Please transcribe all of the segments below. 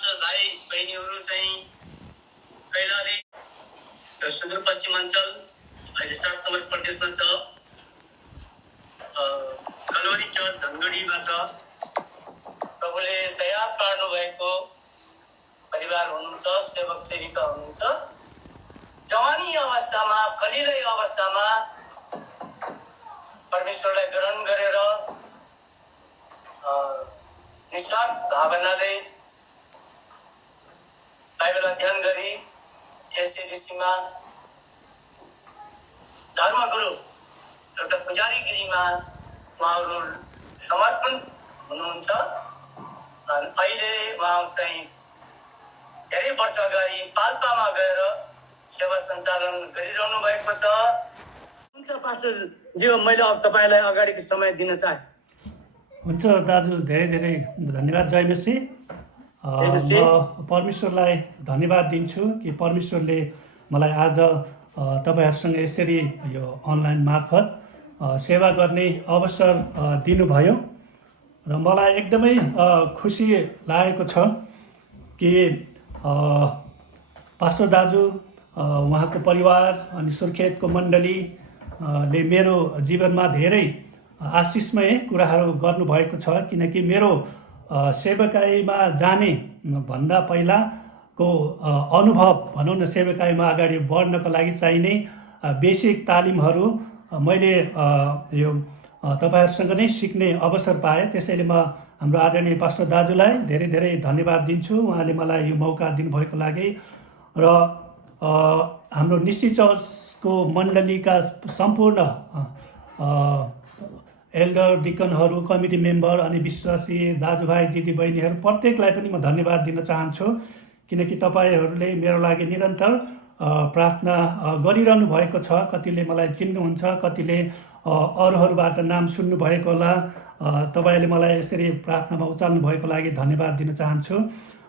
Pastor भाइ बहिनीहरू चाहिँ कैलाली सुदूरपश्चिमाञ्चल अहिले 7 नम्बर प्रदेशमा छ, कलवरी चौक धनगढीबाट प्रभुले दया पार्नु भएको परिवार हुनुहुन्छ, सेवक सेविका हुनुहुन्छ। जवानी अवस्थामा, कलिलै अवस्थामा परमेश्वरलाई ग्रहण गरेर निस्वार्थ भावनाले बाइबल अध्ययन गरी एसएबीसीमा धर्मगुरु एउटा पुजारीगिरीमा उहाँहरू समर्पण हुनुहुन्छ। अहिले उहाँ चाहिँ धेरै वर्ष अगाडि पाल्पामा गएर सेवा सञ्चालन गरिरहनु भएको छ। हुन्छ पास्टरज्यू, मैले अब तपाईँलाई अगाडिको समय दिन चाहे। हुन्छ दाजु, धेरै धेरै धन्यवाद। जय मसी। म परमेश्वरलाई धन्यवाद दिन्छु कि परमेश्वरले मलाई आज तपाईँहरूसँग यसरी यो अनलाइन मार्फत सेवा गर्ने अवसर दिनुभयो र मलाई एकदमै खुसी लागेको छ कि पास्टर दाजु, उहाँको परिवार अनि सुर्खेतको मण्डलीले मेरो जीवनमा धेरै आशिषमय कुराहरू गर्नुभएको छ। किनकि मेरो सेवकाईमा जाने भन्दा पहिलाको अनुभव भनौँ न, सेवकाईमा अगाडि बढ्नको लागि चाहिने बेसिक तालिमहरू मैले यो तपाईँहरूसँग नै सिक्ने अवसर पाएँ। त्यसैले म हाम्रो आदरणीय पास्टर दाजुलाई धेरै धेरै धन्यवाद दिन्छु, उहाँले मलाई यो मौका दिनुभएको लागि। र हाम्रो निश्चित चर्चको मण्डलीका सम्पूर्ण एल्डर, डिकनहरू, कमिटी मेम्बर अनि विश्वासी दाजुभाइ दिदीबहिनीहरू प्रत्येकलाई पनि म धन्यवाद दिन चाहन्छु। किनकि तपाईँहरूले मेरो लागि निरन्तर प्रार्थना गरिरहनु भएको छ। कतिले मलाई चिन्नुहुन्छ, कतिले अरूहरूबाट नाम सुन्नुभएको होला। तपाईँले मलाई यसरी प्रार्थनामा उचाल्नु भएको लागि धन्यवाद दिन चाहन्छु।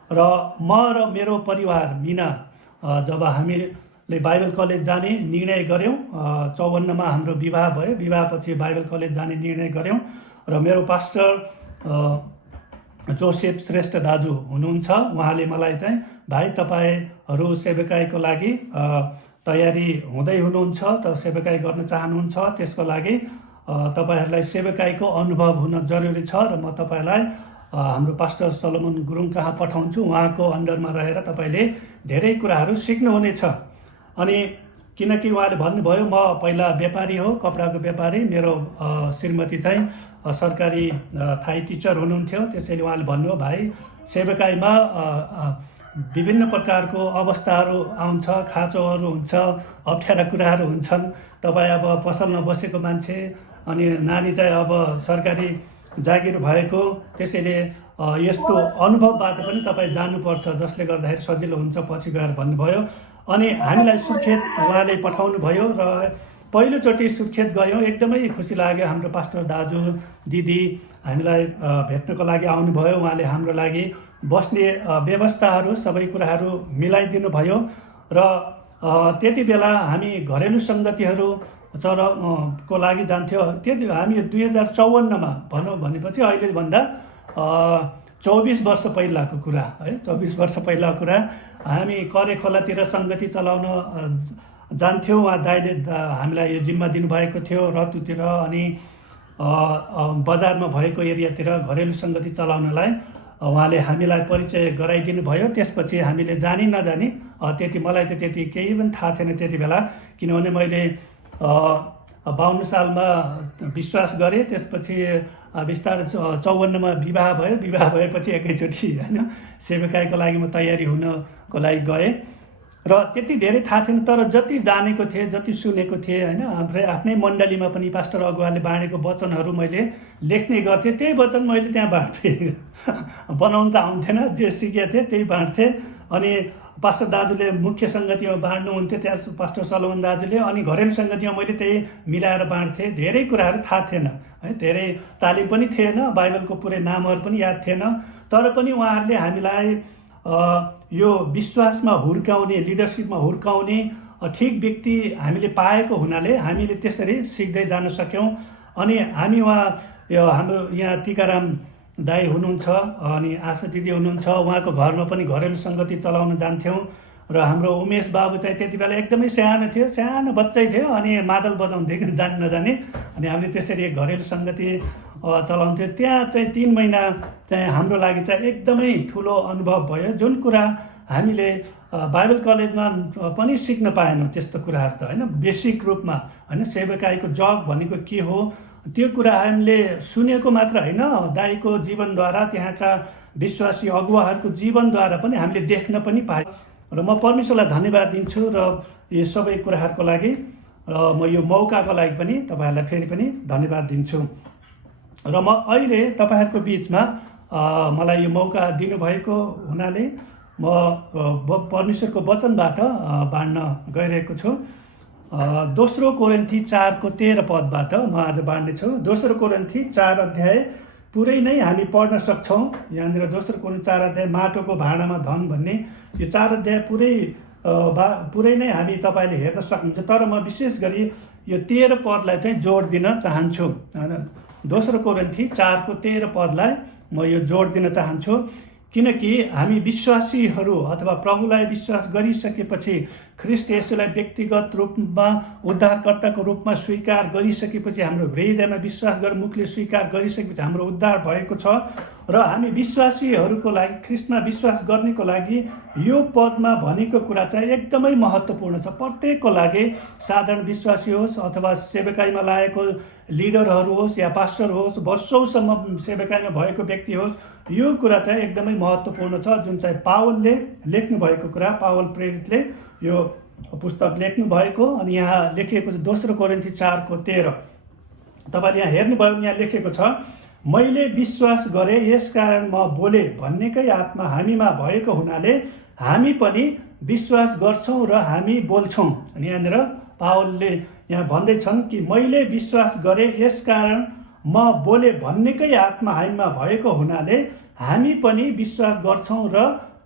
र म र मेरो परिवार मिना जब हामीले बाइबल कलेज जाने निर्णय गऱ्यौँ, 54मा हाम्रो विवाह भयो। विवाहपछि बाइबल कलेज जाने निर्णय गऱ्यौँ र मेरो पास्टर जोसेफ श्रेष्ठ दाजु हुनुहुन्छ। उहाँले मलाई चाहिँ, भाइ तपाईँहरू सेवकाईको लागि तयारी हुँदै हुनुहुन्छ, त सेवकाई गर्न चाहनुहुन्छ, त्यसको लागि तपाईँहरूलाई सेवकाईको अनुभव हुन जरुरी छ र म तपाईँलाई हाम्रो पास्टर सलोमन गुरुङ कहाँ पठाउँछु। उहाँको अन्डरमा रहेर तपाईँले धेरै कुराहरू सिक्नुहुनेछ। अनि किनकि उहाँले भन्नुभयो म पहिला व्यापारी हो, कपडाको व्यापारी, मेरो श्रीमती चाहिँ सरकारी थाई टिचर हुनुहुन्थ्यो। त्यसैले उहाँले भन्नुभयो, भाइ सेवकाईमा विभिन्न प्रकारको अवस्थाहरू आउँछ, खाँचोहरू हुन्छ, अप्ठ्यारा कुराहरू हुन्छन्। तपाईँ अब पसलमा बसेको मान्छे अनि नानी चाहिँ अब सरकारी जागिर भएको, त्यसैले यस्तो अनुभवबाट पनि तपाईँ जानुपर्छ, जसले गर्दाखेरि सजिलो हुन्छ पछि गएर भन्नुभयो। अनि हामीलाई सुर्खेत उहाँले पठाउनु भयो र पहिलोचोटि सुर्खेत गयौँ। एकदमै खुसी लाग्यो। हाम्रो पास्टर दाजु दिदी हामीलाई भेट्नको लागि आउनुभयो। उहाँले हाम्रो लागि बस्ने व्यवस्थाहरू सबै कुराहरू मिलाइदिनु भयो। र त्यति बेला हामी घरेलु सङ्गतिहरू को लागि जान्थ्यो। त्यति हामी 2054मा भनौँ भनेपछि अहिलेभन्दा 24 वर्ष पहिलाको कुरा है, 24 वर्ष पहिलाको कुरा। हामी करे खोलातिर सङ्गति चलाउन जान्थ्यौँ। उहाँ दाइले हामीलाई यो जिम्मा दिनुभएको थियो, रतुतिर अनि बजारमा भएको एरियातिर घरेलु सङ्गति चलाउनलाई उहाँले हामीलाई परिचय गराइदिनु भयो। त्यसपछि हामीले जानी नजानी, त्यति मलाई त त्यति केही पनि थाहा थिएन त्यति बेला, किनभने मैले 52 सालमा विश्वास गरेँ। त्यसपछि बिस्तारै 54मा विवाह भयो। विवाह भएपछि एकैचोटि होइन सेवकाईको लागि म तयारी हुनको लागि गएँ र त्यति धेरै थाहा थिएन। तर जति जानेको थिएँ, जति सुनेको थिएँ होइन, हाम्रो आफ्नै मण्डलीमा पनि पास्टर अगुवाले बाँडेको वचनहरू मैले लेख्ने गर्थेँ। त्यही वचन मैले त्यहाँ बाँड्थेँ। बनाउनु त आउँथेन, जे सिकेको थिएँ त्यही बाँड्थेँ। अनि पास्टर दाजुले मुख्य सङ्गतिमा बाँड्नुहुन्थ्यो, त्यहाँ पास्टर सलोमन दाजुले, अनि घरेलु सङ्गतिमा मैले त्यही मिलाएर बाँड्थेँ। धेरै कुराहरू थाहा थिएन है, धेरै तालिम पनि थिएन, बाइबलको पुरै नामहरू पनि याद थिएन। तर पनि उहाँहरूले हामीलाई यो विश्वासमा हुर्काउने, लिडरसिपमा हुर्काउने ठिक व्यक्ति हामीले पाएको हुनाले हामीले त्यसरी सिक्दै जान सक्यौँ। अनि हामी उहाँ यो हाम्रो यहाँ टिकाराम दाई हुनुहुन्छ अनि आशा दिदी हुनुहुन्छ, उहाँको घरमा पनि घरेलु सङ्गति चलाउन जान्थ्यौँ। र हाम्रो उमेश बाबु चाहिँ त्यति बेला एकदमै सानो थियो, सानो बच्चै थियो अनि मादल बजाउँथ्यो जाने नजाने। अनि हामीले त्यसरी एक घरेलु सङ्गति चलाउँथ्यो। त्यहाँ चाहिँ 3 महिना चाहिँ हाम्रो लागि चाहिँ एकदमै ठुलो अनुभव भयो। जुन कुरा हामीले बाइबल कलेजमा पनि सिक्न पाएनौँ त्यस्तो कुराहरू त होइन, बेसिक रूपमा होइन। सेवकाईको जग भनेको के हो त्यो कुरा हामीले सुनेको मात्र होइन, दाईको जीवनद्वारा त्यहाँका विश्वासी अगुवाहरूको जीवनद्वारा पनि हामीले देख्न पनि पायौँ। र म परमेश्वरलाई धन्यवाद दिन्छु र यो सबै कुराहरूको लागि, र म यो मौकाको लागि पनि तपाईँहरूलाई फेरि पनि धन्यवाद दिन्छु। र म अहिले तपाईँहरूको बिचमा मलाई यो मौका दिनुभएको हुनाले म परमेश्वरको वचनबाट बाँड्न गइरहेको छु। 2 कोरिन्थी 4:13 पदबाट म आज बाँड्नेछु। 2 कोरिन्थी 4 अध्याय पुरै नै हामी पढ्न सक्छौँ। यहाँनिर 2 कोरिन्थी 4 अध्याय माटोको भाँडामा धन भन्ने यो 4 अध्याय पुरै नै हामी तपाईँले हेर्न सक्नुहुन्छ। तर म विशेष गरी यो 13 पदलाई चाहिँ जोड दिन चाहन्छु। 2 कोरिन्थी 4:13 पदलाई म यो जोड दिन चाहन्छु, किनकि हामी विश्वासीहरू अथवा प्रभुलाई विश्वास गरिसकेपछि, ख्रीष्ट येशूलाई व्यक्तिगत रूपमा उद्धारकर्ताको रूपमा स्वीकार गरिसकेपछि, हाम्रो हृदयमा विश्वास गरेर मुखले स्वीकार गरिसकेपछि हाम्रो उद्धार भएको छ। र हामी विश्वासीहरूको लागि, ख्रीष्टमा विश्वास गर्नेको लागि यो पदमा भनेको कुरा चाहिँ एकदमै महत्त्वपूर्ण छ। प्रत्येकको लागि, साधारण विश्वासी होस् अथवा सेवकाईमा लागेको लिडरहरू होस् या पास्टर होस्, वर्षौँसम्म सेवकाईमा भएको व्यक्ति होस्, यो कुरा चाहिँ एकदमै महत्त्वपूर्ण छ। जुन चाहिँ पावलले लेख्नु भएको कुरा, पावल प्रेरितले यो पुस्तक लेख्नु भएको। अनि यहाँ लेखिएको छ 2 कोरिन्थी 4:13। तपाईँले यहाँ हेर्नुभयो भने यहाँ लेखेको छ, मैले विश्वास गरेँ यसकारण म बोले भन्नेकै आत्मा हामीमा भएको हुनाले हामी पनि विश्वास गर्छौँ र हामी बोल्छौँ। अनि यहाँनिर पावलले यहाँ भन्दैछन् कि मैले विश्वास गरेँ यसकारण म बोले भन्नेकै आत्मा हामीमा भएको हुनाले हामी पनि विश्वास गर्छौँ र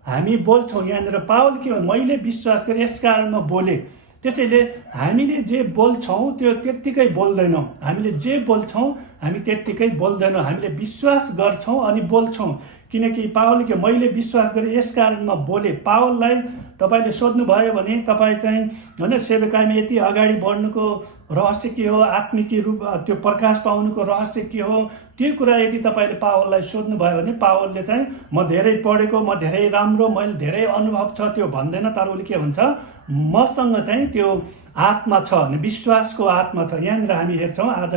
हामी बोल्छौँ। यहाँनिर पावल के भन्छ, मैले विश्वास गरेँ यसकारण म बोले। त्यसैले हामीले जे बोल्छौँ त्यो त्यत्तिकै बोल्दैनौँ, हामीले जे बोल्छौँ हामी त्यत्तिकै बोल्दैनौँ, हामीले विश्वास गर्छौँ अनि बोल्छौँ। किनकि पावलले के मैले विश्वास गरेँ यसकारण म बोले। पावललाई तपाईँले सोध्नुभयो भने तपाईँ चाहिँ होइन सेवकाईमा यति अगाडि बढ्नुको रहस्य के हो, आत्मिक रूप त्यो प्रकाश पाउनुको रहस्य के हो, त्यो कुरा यदि तपाईँले पावललाई सोध्नुभयो भने पावलले चाहिँ म धेरै पढेको, म धेरै राम्रो, मैले धेरै अनुभव छ त्यो भन्दैन। तर उसले के भन्छ, मसँग चाहिँ त्यो आत्मा छ, विश्वासको आत्मा छ। यहाँनिर हामी हेर्छौँ आज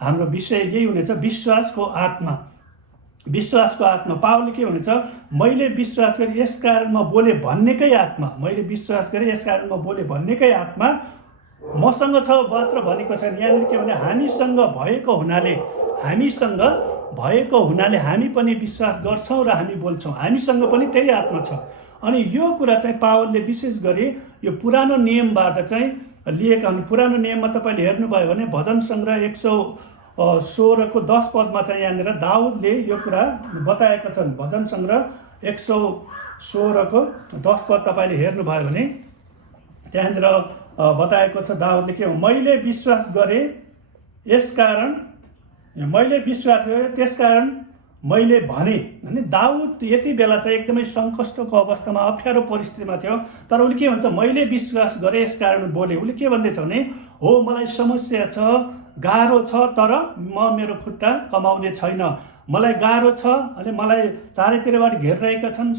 हाम्रो विषय यही हुनेछ, विश्वासको आत्मा। विश्वासको आत्मा। पावलले के भन्छ, मैले विश्वास गरेँ यसकारण म बोले भन्नेकै आत्मा, मैले विश्वास गरेँ यसकारण म बोले भन्नेकै आत्मा मसँग छ मात्र भनेको छैन। यहाँनिर के भने हामीसँग भएको हुनाले हामी पनि विश्वास गर्छौँ र हामी बोल्छौँ, हामीसँग पनि त्यही आत्मा छ। अनि यो कुरा चाहिँ पावलले विशेष गरी यो पुरानो नियमबाट चाहिँ लिएका हुन्। पुरानो नियममा तपाईँले हेर्नुभयो भने भजन सङ्ग्रह 116:10 पदमा चाहिँ यहाँनिर दाउदले यो कुरा बताएका छन्। भजन सङ्ग्रह 116:10 पद तपाईँले हेर्नुभयो भने त्यहाँनिर बताएको छ, दाउदले के मैले विश्वास गरेँ त्यसकारण मैले भने। अनि दाउद यति बेला चाहिँ एकदमै सङ्कष्टको अवस्थामा, अप्ठ्यारो परिस्थितिमा थियो। तर उसले के भन्छ, मैले विश्वास गरेँ यसकारण बोले। उसले के भन्दैछ भने, हो मलाई समस्या छ, गाह्रो छ, तर म मेरो खुट्टा कमाउने छैन, मलाई गाह्रो छ अनि मलाई चारैतिरबाट घेरिरहेका छन्,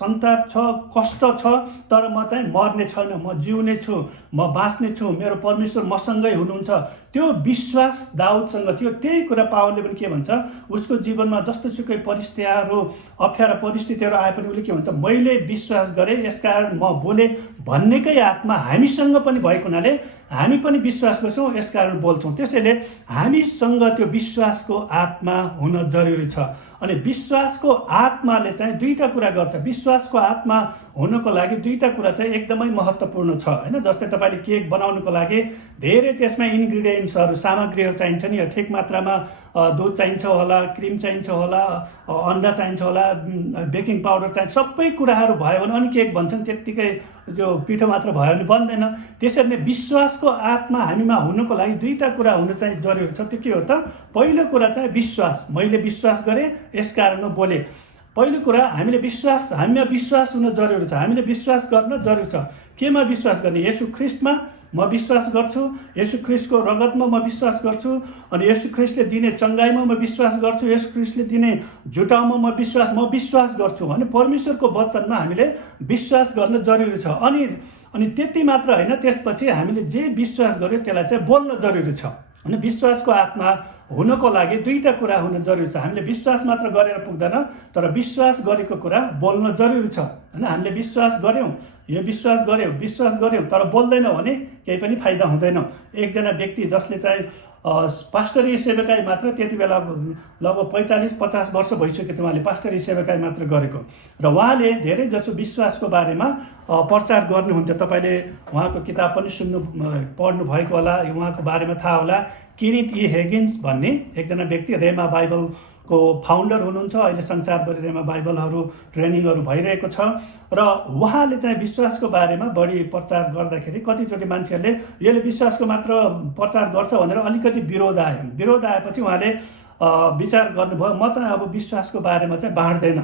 सन्ताप छ, कष्ट छ, तर म चाहिँ मर्ने छैन, म जिउने छु, म बाँच्ने छु, मेरो परमेश्वर मसँगै हुनुहुन्छ। त्यो विश्वास दाउदसँग थियो। त्यही कुरा पावलले पनि के भन्छ, उसको जीवनमा जस्तोसुकै परिस्थितिहरू, अप्ठ्यारा परिस्थितिहरू आए पनि उसले के भन्छ, मैले विश्वास गरेँ यसकारण म बोले भन्नेकै आत्मा हामीसँग पनि भएको हुनाले हामी पनि विश्वास गर्छौँ, यसकारण बोल्छौँ। त्यसैले हामीसँग त्यो विश्वासको आत्मा हुन जरुरी छ। अनि विश्वासको आत्माले चाहिँ दुईटा कुरा गर्छ। विश्वासको आत्मा हुनको लागि दुईटा कुरा चाहिँ एकदमै महत्त्वपूर्ण छ, होइन। जस्तै तपाईँले केक बनाउनुको लागि धेरै त्यसमा इन्ग्रिडियन्ट्सहरू सामग्रीहरू चाहिन्छ नि। ठिक मात्रामा दुध चाहिन्छ होला, क्रिम चाहिन्छ होला, अन्डा चाहिन्छ होला, बेकिङ पाउडर चाहिन्छ, सबै कुराहरू भयो भने अनि केक भन्छन्। त्यत्तिकै जो पिठो मात्र भयो भने बन्दैन। त्यसरी नै विश्वासको आत्मा हामीमा हुनुको लागि दुईवटा कुरा हुनु चाहिँ जरुरी छ। त्यो के हो त? पहिलो कुरा चाहिँ विश्वास। मैले विश्वास गरेँ यस कारण बोले। पहिलो कुरा हामीमा विश्वास हुन जरुरी छ। हामीले विश्वास गर्न जरुरी छ। केमा विश्वास गर्ने? येशू ख्रिस्टमा म विश्वास गर्छु, येशू ख्रिस्टको रगतमा म विश्वास गर्छु, अनि येशू ख्रिस्टले दिने चङ्गाइमा म विश्वास गर्छु, येशू ख्रिस्टले दिने झुटाउमा म विश्वास गर्छु भने परमेश्वरको वचनमा हामीले विश्वास गर्न जरुरी छ। अनि त्यति मात्र होइन, त्यसपछि हामीले जे विश्वास गर्यो त्यसलाई चाहिँ बोल्न जरुरी छ। अनि विश्वासको आत्मा हुनको लागि दुईवटा कुरा हुन जरुरी छ। हामीले विश्वास मात्र गरेर पुग्दैन, तर विश्वास गरेको कुरा बोल्न जरुरी छ। होइन, हामीले विश्वास गऱ्यौँ विश्वास गऱ्यौँ तर बोल्दैनौँ भने केही पनि फाइदा हुँदैन। एकजना व्यक्ति जसले चाहिँ पास्टरी सेवकाई मात्र त्यति बेला लगभग 45-50 वर्ष भइसक्यो थियो उहाँले पास्टरी सेवकाई मात्र गरेको, र उहाँले धेरै जसो विश्वासको बारेमा प्रचार गर्नुहुन्थ्यो। तपाईँले उहाँको किताब पनि पढ्नु भएको होला, उहाँको बारेमा थाहा होला। केनिथ ई हेगिन्स भन्ने एकजना व्यक्ति रेमा बाइबलको फाउन्डर हुनुहुन्छ। अहिले संसारभरि रेमा बाइबलहरू ट्रेनिङहरू भइरहेको छ, र उहाँले चाहिँ विश्वासको बारेमा बढी प्रचार गर्दाखेरि कतिचोटि मान्छेहरूले यसले विश्वासको मात्र प्रचार गर्छ भनेर अलिकति विरोध आएपछि उहाँले विचार गर्नुभयो, म चाहिँ अब विश्वासको बारेमा चाहिँ बाँड्दैन,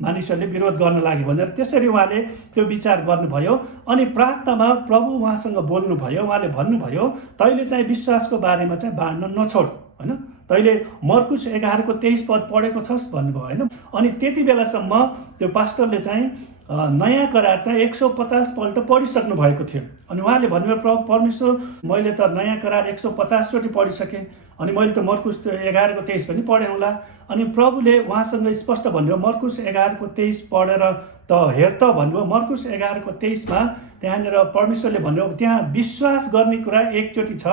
मानिसहरूले विरोध गर्न लाग्यो भनेर। त्यसरी उहाँले त्यो विचार गर्नुभयो। अनि प्रार्थनामा प्रभु उहाँसँग बोल्नुभयो। उहाँले भन्नुभयो, तैँले चाहिँ विश्वासको बारेमा चाहिँ बाँड्न नछोड, होइन, तैँले मर्कुस 11:23 पढेको छस् भन्नुभयो। होइन, अनि त्यति बेलासम्म त्यो पास्टरले चाहिँ नयाँ करार चाहिँ 150 पल्ट पढिसक्नु भएको थियो। अनि उहाँले भन्नुभयो, प्रभु परमेश्वर, मैले त नयाँ करार 150 चोटि पढिसकेँ, अनि मैले त मर्कुस 11:23 पनि पढेँ होला। अनि प्रभुले उहाँसँग स्पष्ट भन्नुभयो, मर्कुस 11:23 पढेर त हेर त भन्नुभयो। मर्कुस 11:23 त्यहाँनिर परमेश्वरले भन्नुभयो, त्यहाँ विश्वास गर्ने कुरा एकचोटि छ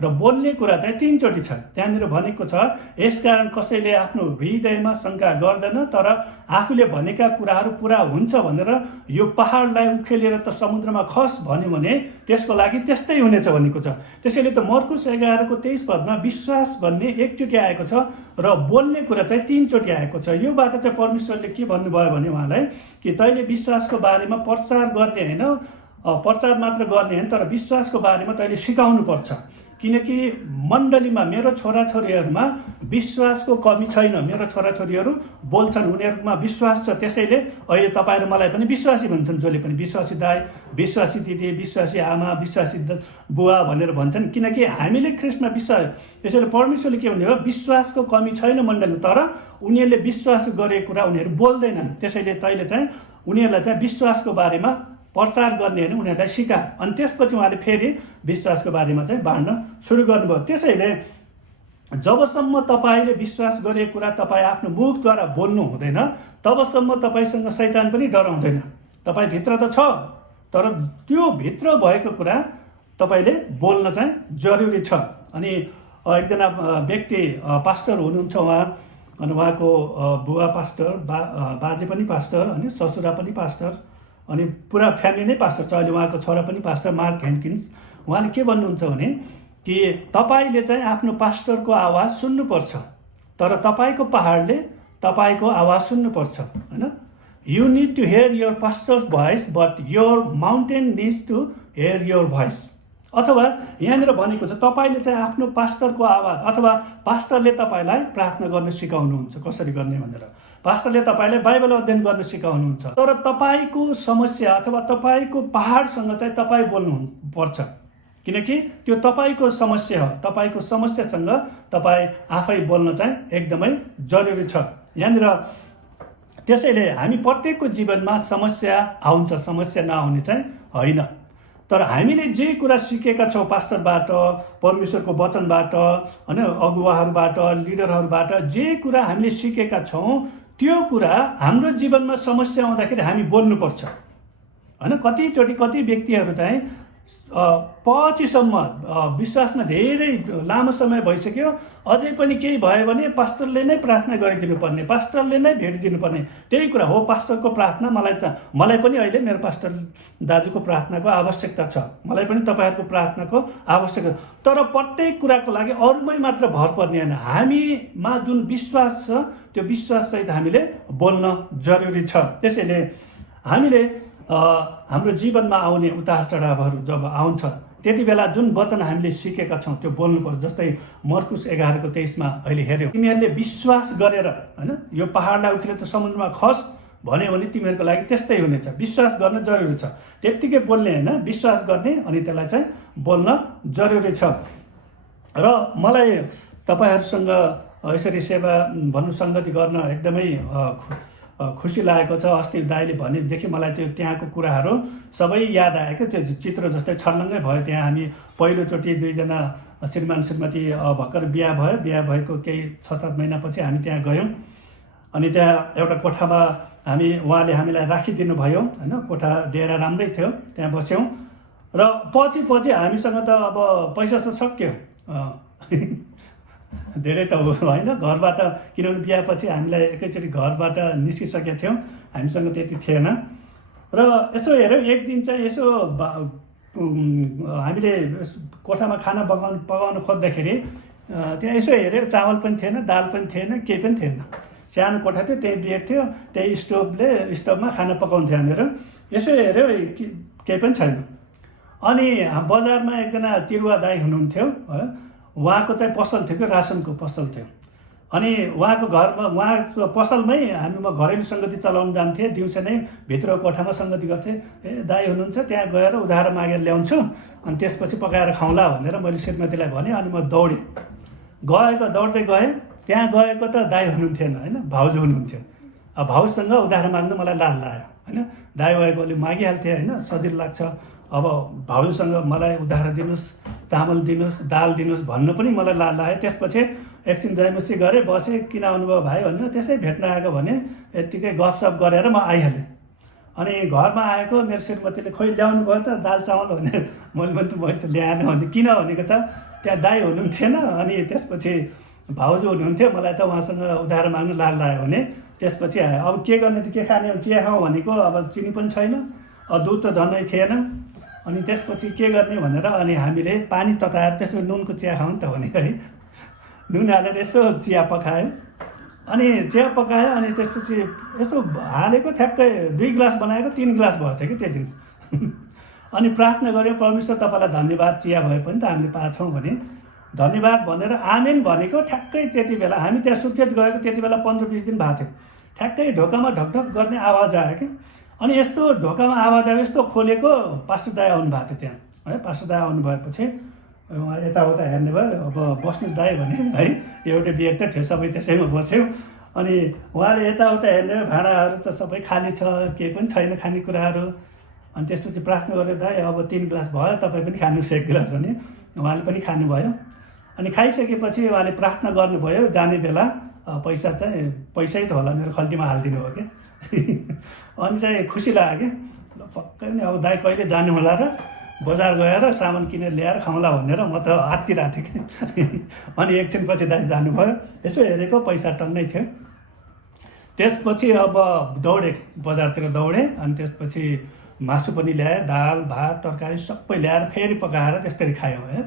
र बोल्ने कुरा चाहिँ 3 चोटि छ। त्यहाँनिर भनेको छ, यसकारण कसैले आफ्नो हृदयमा शङ्का गर्दैन, तर आफूले भनेका कुराहरू पुरा हुन्छ भनेर यो पहाडलाई उखेलेर त समुद्रमा खस भन्यो भने त्यसको लागि त्यस्तै हुनेछ भनेको छ। त्यसैले त मर्कुस 11:23 विश्वास भन्ने एकचोटि आएको छ र बोल्ने कुरा चाहिँ 3 चोटि आएको छ। योबाट चाहिँ परमेश्वरले के भन्नुभयो भने उहाँलाई कि तैँले विश्वासको बारेमा प्रचार मात्र गर्ने होइन, तर विश्वासको बारेमा तैँले सिकाउनु पर्छ। किनकि मण्डलीमा मेरो छोराछोरीहरूमा विश्वासको कमी छैन। मेरो छोराछोरीहरू बोल्छन्, उनीहरूमा विश्वास छ। त्यसैले अहिले तपाईँहरू मलाई पनि विश्वासी भन्छन्, जसले पनि विश्वासी दाइ, विश्वासी दिदी, विश्वासी आमा, विश्वासी बुवा भनेर भन्छन्, किनकि हामीले ख्रिस्टमा विश्वास। त्यसैले परमेश्वरले के भन्नुभयो, विश्वासको कमी छैन मण्डलीमा, तर उनीहरूले विश्वास गरेको कुरा उनीहरू बोल्दैनन्। त्यसैले तैँले चाहिँ उनीहरूलाई चाहिँ विश्वासको बारेमा प्रचार गर्ने होइन, उनीहरूलाई सिका। अनि त्यसपछि उहाँले फेरि विश्वासको बारेमा चाहिँ बाँड्न सुरु गर्नुभयो। त्यसैले जबसम्म तपाईँले विश्वास गरेको कुरा तपाईँ आफ्नो मुखद्वारा बोल्नु हुँदैन, तबसम्म तपाईँसँग शैतान पनि डराउँदैन। तपाईँभित्र त छ, तर त्यो भित्र भएको कुरा तपाईँले बोल्न चाहिँ जरुरी छ। अनि एकजना व्यक्ति पास्टर हुनुहुन्छ, अनि उहाँको बुवा पास्टर, बाजे पनि पास्टर, अनि ससुरा पनि पास्टर, अनि पुरा फ्यामिली नै पास्टर छ। अहिले उहाँको छोरा पनि पास्टर, मार्क हेन्किन्स। उहाँले के भन्नुहुन्छ भने कि तपाईँले चाहिँ आफ्नो पास्टरको आवाज सुन्नुपर्छ, तर तपाईँको पहाडले तपाईँको आवाज सुन्नुपर्छ, होइन। You need to hear your pastor's voice, but your mountain needs to hear your voice. अथवा यहाँनिर भनेको छ, तपाईँले चाहिँ आफ्नो पास्टरको आवाज, अथवा पास्टरले तपाईँलाई प्रार्थना गर्न सिकाउनुहुन्छ कसरी गर्ने भनेर, पास्टरले तपाईँलाई बाइबल अध्ययन गर्न सिकाउनुहुन्छ, तर तपाईँको समस्या अथवा तपाईँको पहाडसँग चाहिँ तपाईँ बोल्नु पर्छ, किनकि त्यो तपाईँको समस्या हो। तपाईँको समस्यासँग तपाईँ आफै बोल्न चाहिँ एकदमै जरुरी छ यहाँनिर। त्यसैले हामी प्रत्येकको जीवनमा समस्या आउँछ, समस्या नआउने चाहिँ होइन। तर हामीले जे कुरा सिकेका छौँ पास्टरबाट, परमेश्वरको वचनबाट, होइन, अगुवाहरूबाट, लिडरहरूबाट जे कुरा हामीले सिकेका छौँ, त्यो कुरा हाम्रो जीवनमा समस्या आउँदाखेरि हामी बोल्नुपर्छ, होइन। कतिचोटि कति व्यक्तिहरू चाहिँ पछिसम्म विश्वासमा धेरै लामो समय भइसक्यो, अझै पनि केही भयो भने पास्टरले नै प्रार्थना गरिदिनु पर्ने, पास्टरले नै भेट दिनुपर्ने। त्यही कुरा हो, पास्टरको प्रार्थना मलाई पनि अहिले मेरो पास्टर दाजुको प्रार्थनाको आवश्यकता छ, मलाई पनि तपाईँहरूको प्रार्थनाको आवश्यकता। तर प्रत्येक कुराको लागि अरूमै मात्र भर पर्ने होइन, हामीमा जुन विश्वास छ त्यो विश्वाससहित हामीले बोल्न जरुरी छ। त्यसैले हामीले हाम्रो जीवनमा आउने उतार चढावहरू जब आउँछ त्यति बेला जुन वचन हामीले सिकेका छौँ त्यो बोल्नुपर्छ। जस्तै मर्कुस 11:23 अहिले हेऱ्यौ, तिमीहरूले विश्वास गरेर होइन यो पहाडलाई उखेलेर त समुद्रमा खस भन्यो भने तिमीहरूको लागि त्यस्तै हुनेछ। विश्वास गर्न जरुरी छ, त्यत्तिकै बोल्ने होइन, विश्वास गर्ने अनि त्यसलाई चाहिँ बोल्न जरुरी छ। र मलाई तपाईँहरूसँग यसरी सेवा भन्नु सङ्गति गर्न एकदमै खुसी लागेको छ। अस्ति दाइले भनेदेखि मलाई त्यो त्यहाँको कुराहरू सबै याद आएको, त्यो चित्र जस्तै छर्लङ्गै भयो। त्यहाँ हामी पहिलोचोटि 2जना श्रीमान श्रीमती भर्खर बिहा भएको केही 6-7 महिनापछि हामी त्यहाँ गयौँ। अनि त्यहाँ एउटा कोठामा उहाँले हामीलाई राखिदिनु भयो होइन, कोठा डेरा राम्रै थियो, त्यहाँ बस्यौँ। र पछि हामीसँग त अब पैसा त सक्यो धेरै त होइन घरबाट, किनभने बिहापछि हामीलाई एकैचोटि घरबाट निस्किसकेका थियौँ, हामीसँग त्यति थिएन। र यसो हेऱ्यौँ एक दिन चाहिँ यसो हामीले कोठामा खाना पकाउन खोज्दाखेरि त्यहाँ यसो हेऱ्यो, चामल पनि थिएन, दाल पनि थिएन, केही पनि थिएन। सानो कोठा थियो, त्यही बेड थियो, त्यही स्टोभमा खाना पकाउँथ्यो हामीहरू। यसो हेऱ्यो केही पनि छैन। अनि बजारमा एकजना तिरुवा दाइ हुनुहुन्थ्यो, उहाँको चाहिँ पसल थियो, रासनको पसल थियो। अनि उहाँको घरमा उहाँको पसलमै हामी घरेलु सङ्गति चलाउन जान्थेँ, दिउँसो नै भित्र कोठामा सङ्गति गर्थेँ। दाइ हुनुहुन्छ, त्यहाँ गएर उधारो मागेर ल्याउँछु अनि त्यसपछि पकाएर खाउँला भनेर मैले श्रीमतीलाई भनेँ। अनि म दौड्दै गएँ, त्यहाँ गएको त दाइ हुनुहुन्थेन होइन, भाउजू हुनुहुन्थ्यो। अब भाउजूसँग उधारो माग्नु मलाई लाज लाग्यो होइन, दाइ भएको अलि मागिहाल्थेँ होइन, सजिलो लाग्छ। अब भाउजूसँग मलाई उधारो दिनुहोस्, चामल दिनुहोस्, दाल दिनुहोस् भन्नु पनि मलाई लाज लाग्यो। त्यसपछि एकछिन जयमसी गरेँ, बसेँ, किन आउनुभयो भाइ भन्नु, त्यसै भेट्न आएको भने यत्तिकै गफसफ गरेर म आइहालेँ। अनि घरमा आएको मेरो श्रीमतीले खोइ ल्याउनु भयो त दाल चामल भने, मैले त ल्याएन भने, किन भनेको त त्यहाँ दाइ हुनुहुन्थेन। अनि त्यसपछि भाउजू हुनुहुन्थ्यो, मलाई त उहाँसँग उधारो माग्नु लाज लाग्यो भने त्यसपछि आयो। अब के गर्ने त, के खाने, चिया खाउँ भनेको, अब चिनी पनि छैन, दुध त झनै थिएन। अनि त्यसपछि के गर्ने भनेर अनि हामीले पानी तताएर त्यसमा नुनको चिया खाउँ त भने है, नुन हालेर यसो चिया पकायो। अनि चिया पकायो अनि त्यसपछि यसो हालेको ठ्याक्कै 2 गिलास बनाएको 3 गिलास भएछ कि त्यो दिन। अनि प्रार्थना गऱ्यो, परमेश्वर तपाईँलाई धन्यवाद, चिया भए पनि त हामीले पाछौँ भने धन्यवाद भनेर आमेन भनेको ठ्याक्कै त्यति बेला हामी त्यहाँ सुर्खेत गएको, त्यति बेला 15-20 दिन भएको थियो। ठ्याक्कै ढोकामा ढकढक गर्ने आवाज आयो कि, अनि यस्तो ढोकामा आवाज आयो, यस्तो खोलेको पास्टर दाइ आउनु भएको थियो त्यहाँ है। पास्टर दाइ आउनु भएपछि उहाँ यताउता हेर्ने भयो, अब बस्नुहोस् दाइ भने है, एउटै बेड त थियो, सबै त्यसैमा बस्यौँ। अनि उहाँले यताउता हेर्ने भयो, भाँडाहरू त सबै खाली छ, केही पनि छैन खानेकुराहरू। अनि त्यसपछि प्रार्थना गरेर दाइ अब 3 गिलास भयो, तपाईँ पनि खानुहोस् 1 गिलास भने, उहाँले पनि खानुभयो। अनि खाइसकेपछि उहाँले प्रार्थना गर्नुभयो, जाने बेला पैसा त होला मेरो खल्टीमा हालिदिनु हो कि। अनि चाहिँ खुसी लाग्यो कि ल पक्कै पनि अब दाइ कहिले जानु होला र बजार गएर सामान किनेर ल्याएर खाउँला भनेर म त आत्तिरहेको थिएँ कि। अनि एकछिनपछि दाइ जानुभयो, यसो हेरेको पैसा टन्नै थियो। त्यसपछि अब दौडेँ, बजारतिर दौडेँ। अनि त्यसपछि मासु पनि ल्याएँ, दाल भात तरकारी सबै ल्याएर फेरि पकाएर त्यसरी खायौँ है।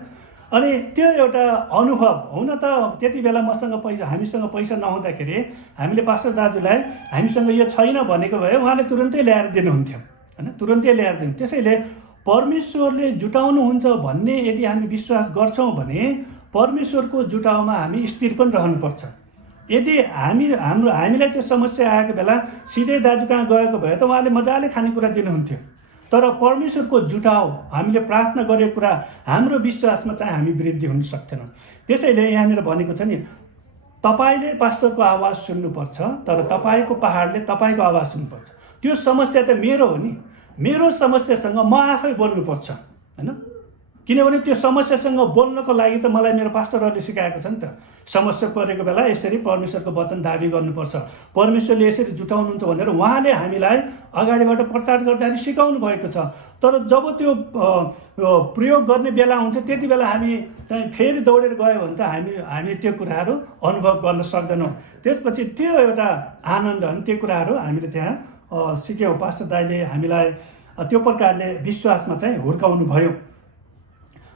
अनि त्यो एउटा अनुभव हुन त त्यति बेला हामीसँग पैसा नहुँदाखेरि हामीले पास्टर दाजुलाई हामीसँग यो छैन भनेको भए उहाँले तुरन्तै ल्याएर दिनुहुन्थ्यो होइन, तुरन्तै ल्याएर दिनु। त्यसैले परमेश्वरले जुटाउनुहुन्छ भन्ने यदि हामी विश्वास गर्छौँ भने परमेश्वरको जुटाउमा हामी स्थिर पनि रहनुपर्छ। यदि हामीलाई त्यो समस्या आएको बेला सिधै दाजु कहाँ गएको भए त उहाँले मजाले खानेकुरा दिनुहुन्थ्यो। तर परमेश्वरको जुटाउ, हामीले प्रार्थना गरेको कुरा, हाम्रो विश्वासमा चाहिँ हामी वृद्धि हुन सक्दैनौँ। त्यसैले यहाँनिर भनेको छ नि, तपाईँले पास्टरको आवाज सुन्नुपर्छ, तर तपाईँको पहाडले तपाईँको आवाज सुन्नुपर्छ। त्यो समस्या त मेरो हो नि, मेरो समस्यासँग म आफै बोल्नुपर्छ होइन। किनभने त्यो समस्यासँग बोल्नको लागि त मलाई मेरो पास्टरहरूले सिकाएको छ नि त। समस्या परेको बेला यसरी परमेश्वरको वचन दाबी गर्नुपर्छ, परमेश्वरले यसरी जुटाउनुहुन्छ भनेर उहाँले हामीलाई अगाडिबाट प्रचार गर्दाखेरि सिकाउनु भएको छ। तर जब त्यो प्रयोग गर्ने बेला हुन्छ त्यति बेला हामी चाहिँ फेरि दौडेर गयो भने त हामी त्यो कुराहरू अनुभव गर्न सक्दैनौँ। त्यसपछि त्यो एउटा आनन्द अनि त्यो कुराहरू हामीले त्यहाँ सिक्यौँ। पास्टर दाइले हामीलाई त्यो प्रकारले विश्वासमा चाहिँ हुर्काउनु भयो।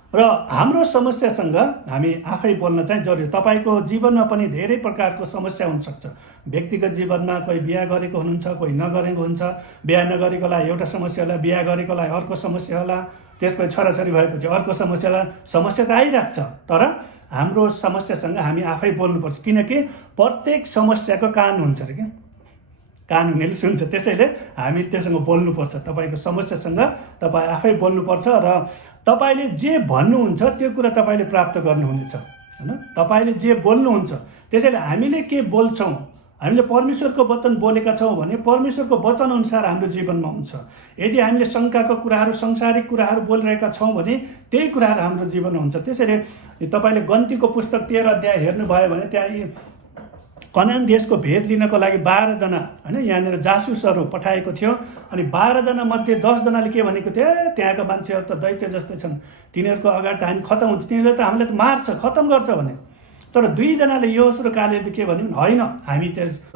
र हाम्रो समस्यासँग हामी आफै बोल्न चाहिँ जरुरी। तपाईँको जीवनमा पनि धेरै प्रकारको समस्या हुनसक्छ। व्यक्तिगत जीवनमा कोही बिहा गरेको हुनुहुन्छ, कोही नगरेको हुन्छ। बिहा नगरेकोलाई एउटा समस्या होला, बिहा गरेकोलाई अर्को समस्या होला, त्यसपछि छोराछोरी भएपछि अर्को समस्या त आइरहेको छ। तर हाम्रो समस्यासँग हामी आफै बोल्नुपर्छ, किनकि प्रत्येक समस्याको कान हुन्छ अरे क्या, कान हुनेले सुन्छ। त्यसैले हामी त्योसँग बोल्नुपर्छ। तपाईँको समस्यासँग तपाईँ आफै बोल्नुपर्छ र तपाईँले जे भन्नुहुन्छ त्यो कुरा तपाईँले प्राप्त गर्नुहुनेछ, होइन? तपाईँले जे बोल्नुहुन्छ, त्यसैले हामीले के बोल्छौँ, हामीले परमेश्वरको वचन बोलेका छौँ भने परमेश्वरको वचन अनुसार हाम्रो जीवनमा हुन्छ। यदि हामीले शङ्काको कुराहरू, सांसारिक कुराहरू बोलिरहेका छौँ भने त्यही कुराहरू हाम्रो जीवनमा हुन्छ। त्यसैले तपाईँले गन्तीको पुस्तक 13 अध्याय हेर्नुभयो भने त्यहाँ कनान देशको भेद लिनको लागि 12 जना, होइन, यहाँनिर जासुसहरू पठाएको थियो। अनि 12 जना मध्ये 10 जनाले के भनेको थियो, त्यहाँका मान्छेहरू त दैत्य जस्तै छन्, तिनीहरूको अगाडि त हामी खतम हुन्छ, तिनीहरूले त हामीलाई त मार्छ, खतम गर्छ भने। तर 2 जनाले योहोस र कालेबले के भने, होइन, हामी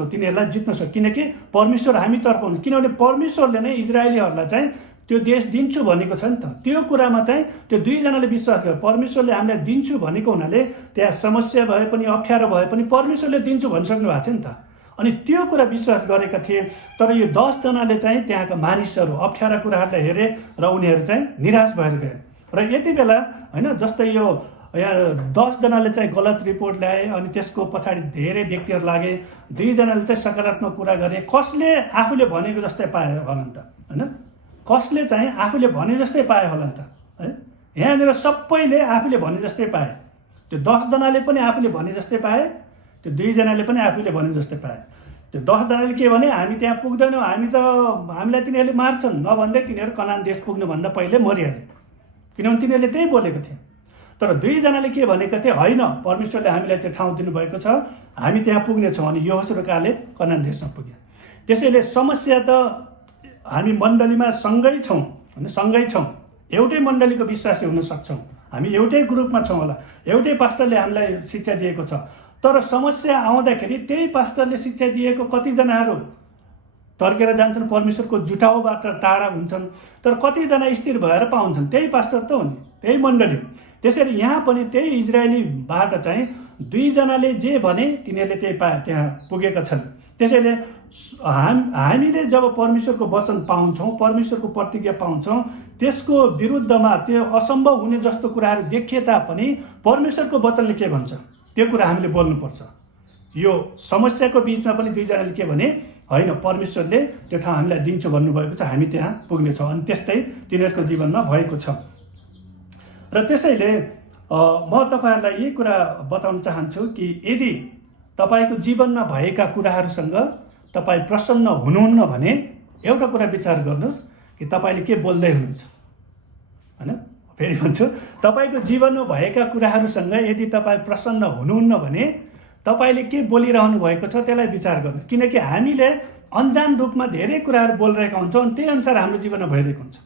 तिनीहरूलाई जित्न सक्छ, किनकि परमेश्वर हामीतर्फ हुन्छ। किनभने परमेश्वरले नै इजरायलीहरूलाई चाहिँ त्यो देश दिन्छु भनेको छ नि त। त्यो कुरामा चाहिँ त्यो 2 जनाले विश्वास गर्यो। परमेश्वरले हामीलाई दिन्छु भनेको हुनाले त्यहाँ समस्या भए पनि, अप्ठ्यारो भए पनि परमेश्वरले दिन्छु भनिसक्नु भएको छ नि त। अनि त्यो कुरा विश्वास गरेका थिए। तर यो 10 जनाले चाहिँ त्यहाँका मानिसहरू अप्ठ्यारा कुराहरूलाई हेरे र उनीहरू चाहिँ निराश भएर गए। र यति बेला, होइन, जस्तै यो यहाँ 10 जनाले चाहिँ गलत रिपोर्ट ल्याए अनि त्यसको पछाडि धेरै व्यक्तिहरू लागे। 2 जनाले चाहिँ सकारात्मक कुरा गरे। कसले आफूले भनेको जस्तै पाए होला नि त, होइन? कसले चाहिँ आफूले भने जस्तै पाए होला नि त, है? यहाँनिर सबैले आफूले भने जस्तै पाए। त्यो 10 जनाले पनि आफूले भने जस्तै पाए, त्यो 2 जनाले पनि आफूले भने जस्तै पाए। त्यो 10 जनाले के भने, हामी त्यहाँ पुग्दैनौँ, हामीलाई तिनीहरूले मार्छन्, नभन्दै तिनीहरू कनान देश पुग्नुभन्दा पहिले मरिहाले, किनभने तिनीहरूले त्यही बोलेको थिए। तर 2 जनाले के भनेको थिए, होइन, परमेश्वरले हामीलाई त्यो ठाउँ दिनुभएको छ, हामी त्यहाँ पुग्नेछौँ। अनि योहोस र कालेब कनान देशमा पुगे। त्यसैले समस्या त हामी मण्डलीमा सँगै छौँ, होइन, सँगै छौँ, एउटै मण्डलीको विश्वासी हुन सक्छौँ, हामी एउटै ग्रुपमा छौँ होला, एउटै पास्टरले हामीलाई शिक्षा दिएको छ। तर समस्या आउँदाखेरि त्यही पास्टरले शिक्षा दिएको कतिजनाहरू तर्केर जान्छन्, परमेश्वरको जुटाउबाट टाढा हुन्छन्। तर कतिजना स्थिर भएर पाउँछन्, त्यही पास्टर त हो नि, त्यही मण्डली। त्यसरी यहाँ पनि त्यही इजरायलीबाट चाहिँ 2 जनाले जे भने तिनीहरूले त्यही त्यहाँ पुगेका छन्। त्यसैले हामीले जब परमेश्वरको वचन पाउँछौँ, परमेश्वरको प्रतिज्ञा पाउँछौँ, त्यसको विरुद्धमा त्यो असम्भव हुने जस्तो कुराहरू देखिए तापनि परमेश्वरको वचनले के भन्छ त्यो कुरा हामीले बोल्नुपर्छ। यो समस्याको बिचमा पनि 2 जनाले के भने, होइन, परमेश्वरले त्यो ठाउँ हामीलाई दिन्छु भन्नुभएको छ, हामी त्यहाँ पुग्नेछौँ। अनि त्यस्तै तिनीहरूको जीवनमा भएको छ। र त्यसैले म तपाईँहरूलाई यही कुरा बताउन चाहन्छु कि यदि तपाईँको जीवनमा भएका कुराहरूसँग तपाईँ प्रसन्न हुनुहुन्न भने एउटा कुरा विचार गर्नुहोस् कि तपाईँले के बोल्दै हुनुहुन्छ, होइन? फेरि भन्छु, तपाईँको जीवनमा भएका कुराहरूसँग यदि तपाईँ प्रसन्न हुनुहुन्न भने तपाईँले के बोलिरहनु भएको छ त्यसलाई विचार गर्नु। किनकि हामीले अन्जान रूपमा धेरै कुराहरू बोलिरहेका हुन्छौँ अनि त्यही अनुसार हाम्रो जीवनमा भइरहेको हुन्छ।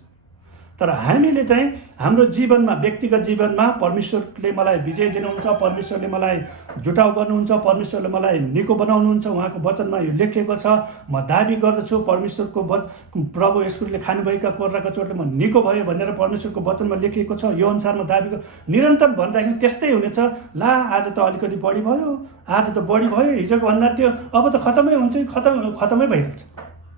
तर हामीले चाहिँ हाम्रो जीवनमा, व्यक्तिगत जीवनमा परमेश्वरले मलाई विजय दिनुहुन्छ, परमेश्वरले मलाई जुटाउ गर्नुहुन्छ, परमेश्वरले मलाई निको बनाउनुहुन्छ, उहाँको वचनमा यो लेखिएको छ, म दाबी गर्दछु परमेश्वरको प्रभु येशूले खानुभएका कोर्राका चोटले म निको भयो भनेर परमेश्वरको वचनमा लेखिएको छ, यो अनुसार म दाबी निरन्तर भनिराख्नु। त्यस्तै हुनेछ, ला आज त अलिकति बढी भयो, आज त बढी भयो, हिजोको भन्दा त्यो अब त खतमै हुन्छ, खतमै भइहाल्छ।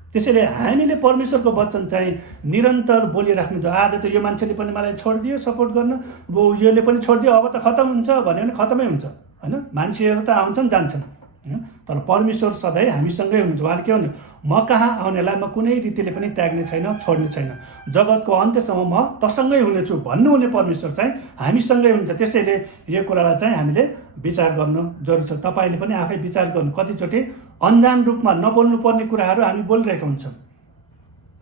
त्यसैले हामीले परमेश्वरको वचन चाहिँ निरन्तर बोलिराख्नु छ। आज त यो मान्छेले पनि मलाई छोडिदियो सपोर्ट गर्न, योले पनि छोडिदियो, अब त खतम हुन्छ भन्यो भने खतमै हुन्छ, होइन? मान्छेहरू त आउँछन् जान्छन्, तर परमेश्वर सधैँ हामीसँगै हुनुहुन्छ। उहाँले के भन्नु, म कहाँ आउनेलाई म कुनै रीतिले पनि त्याग्ने छैन, छोड्ने छैन, जगतको अन्त्यसम्म म तसँगै हुनेछु भन्नुहुने परमेश्वर चाहिँ हामीसँगै हुन्छ। त्यसैले यो कुरालाई चाहिँ हामीले विचार गर्नु जरुरी छ। तपाईँले पनि आफै विचार गर्नु। कतिचोटि अन्जान रूपमा नबोल्नु पर्ने कुराहरू हामी बोलिरहेका हुन्छौँ,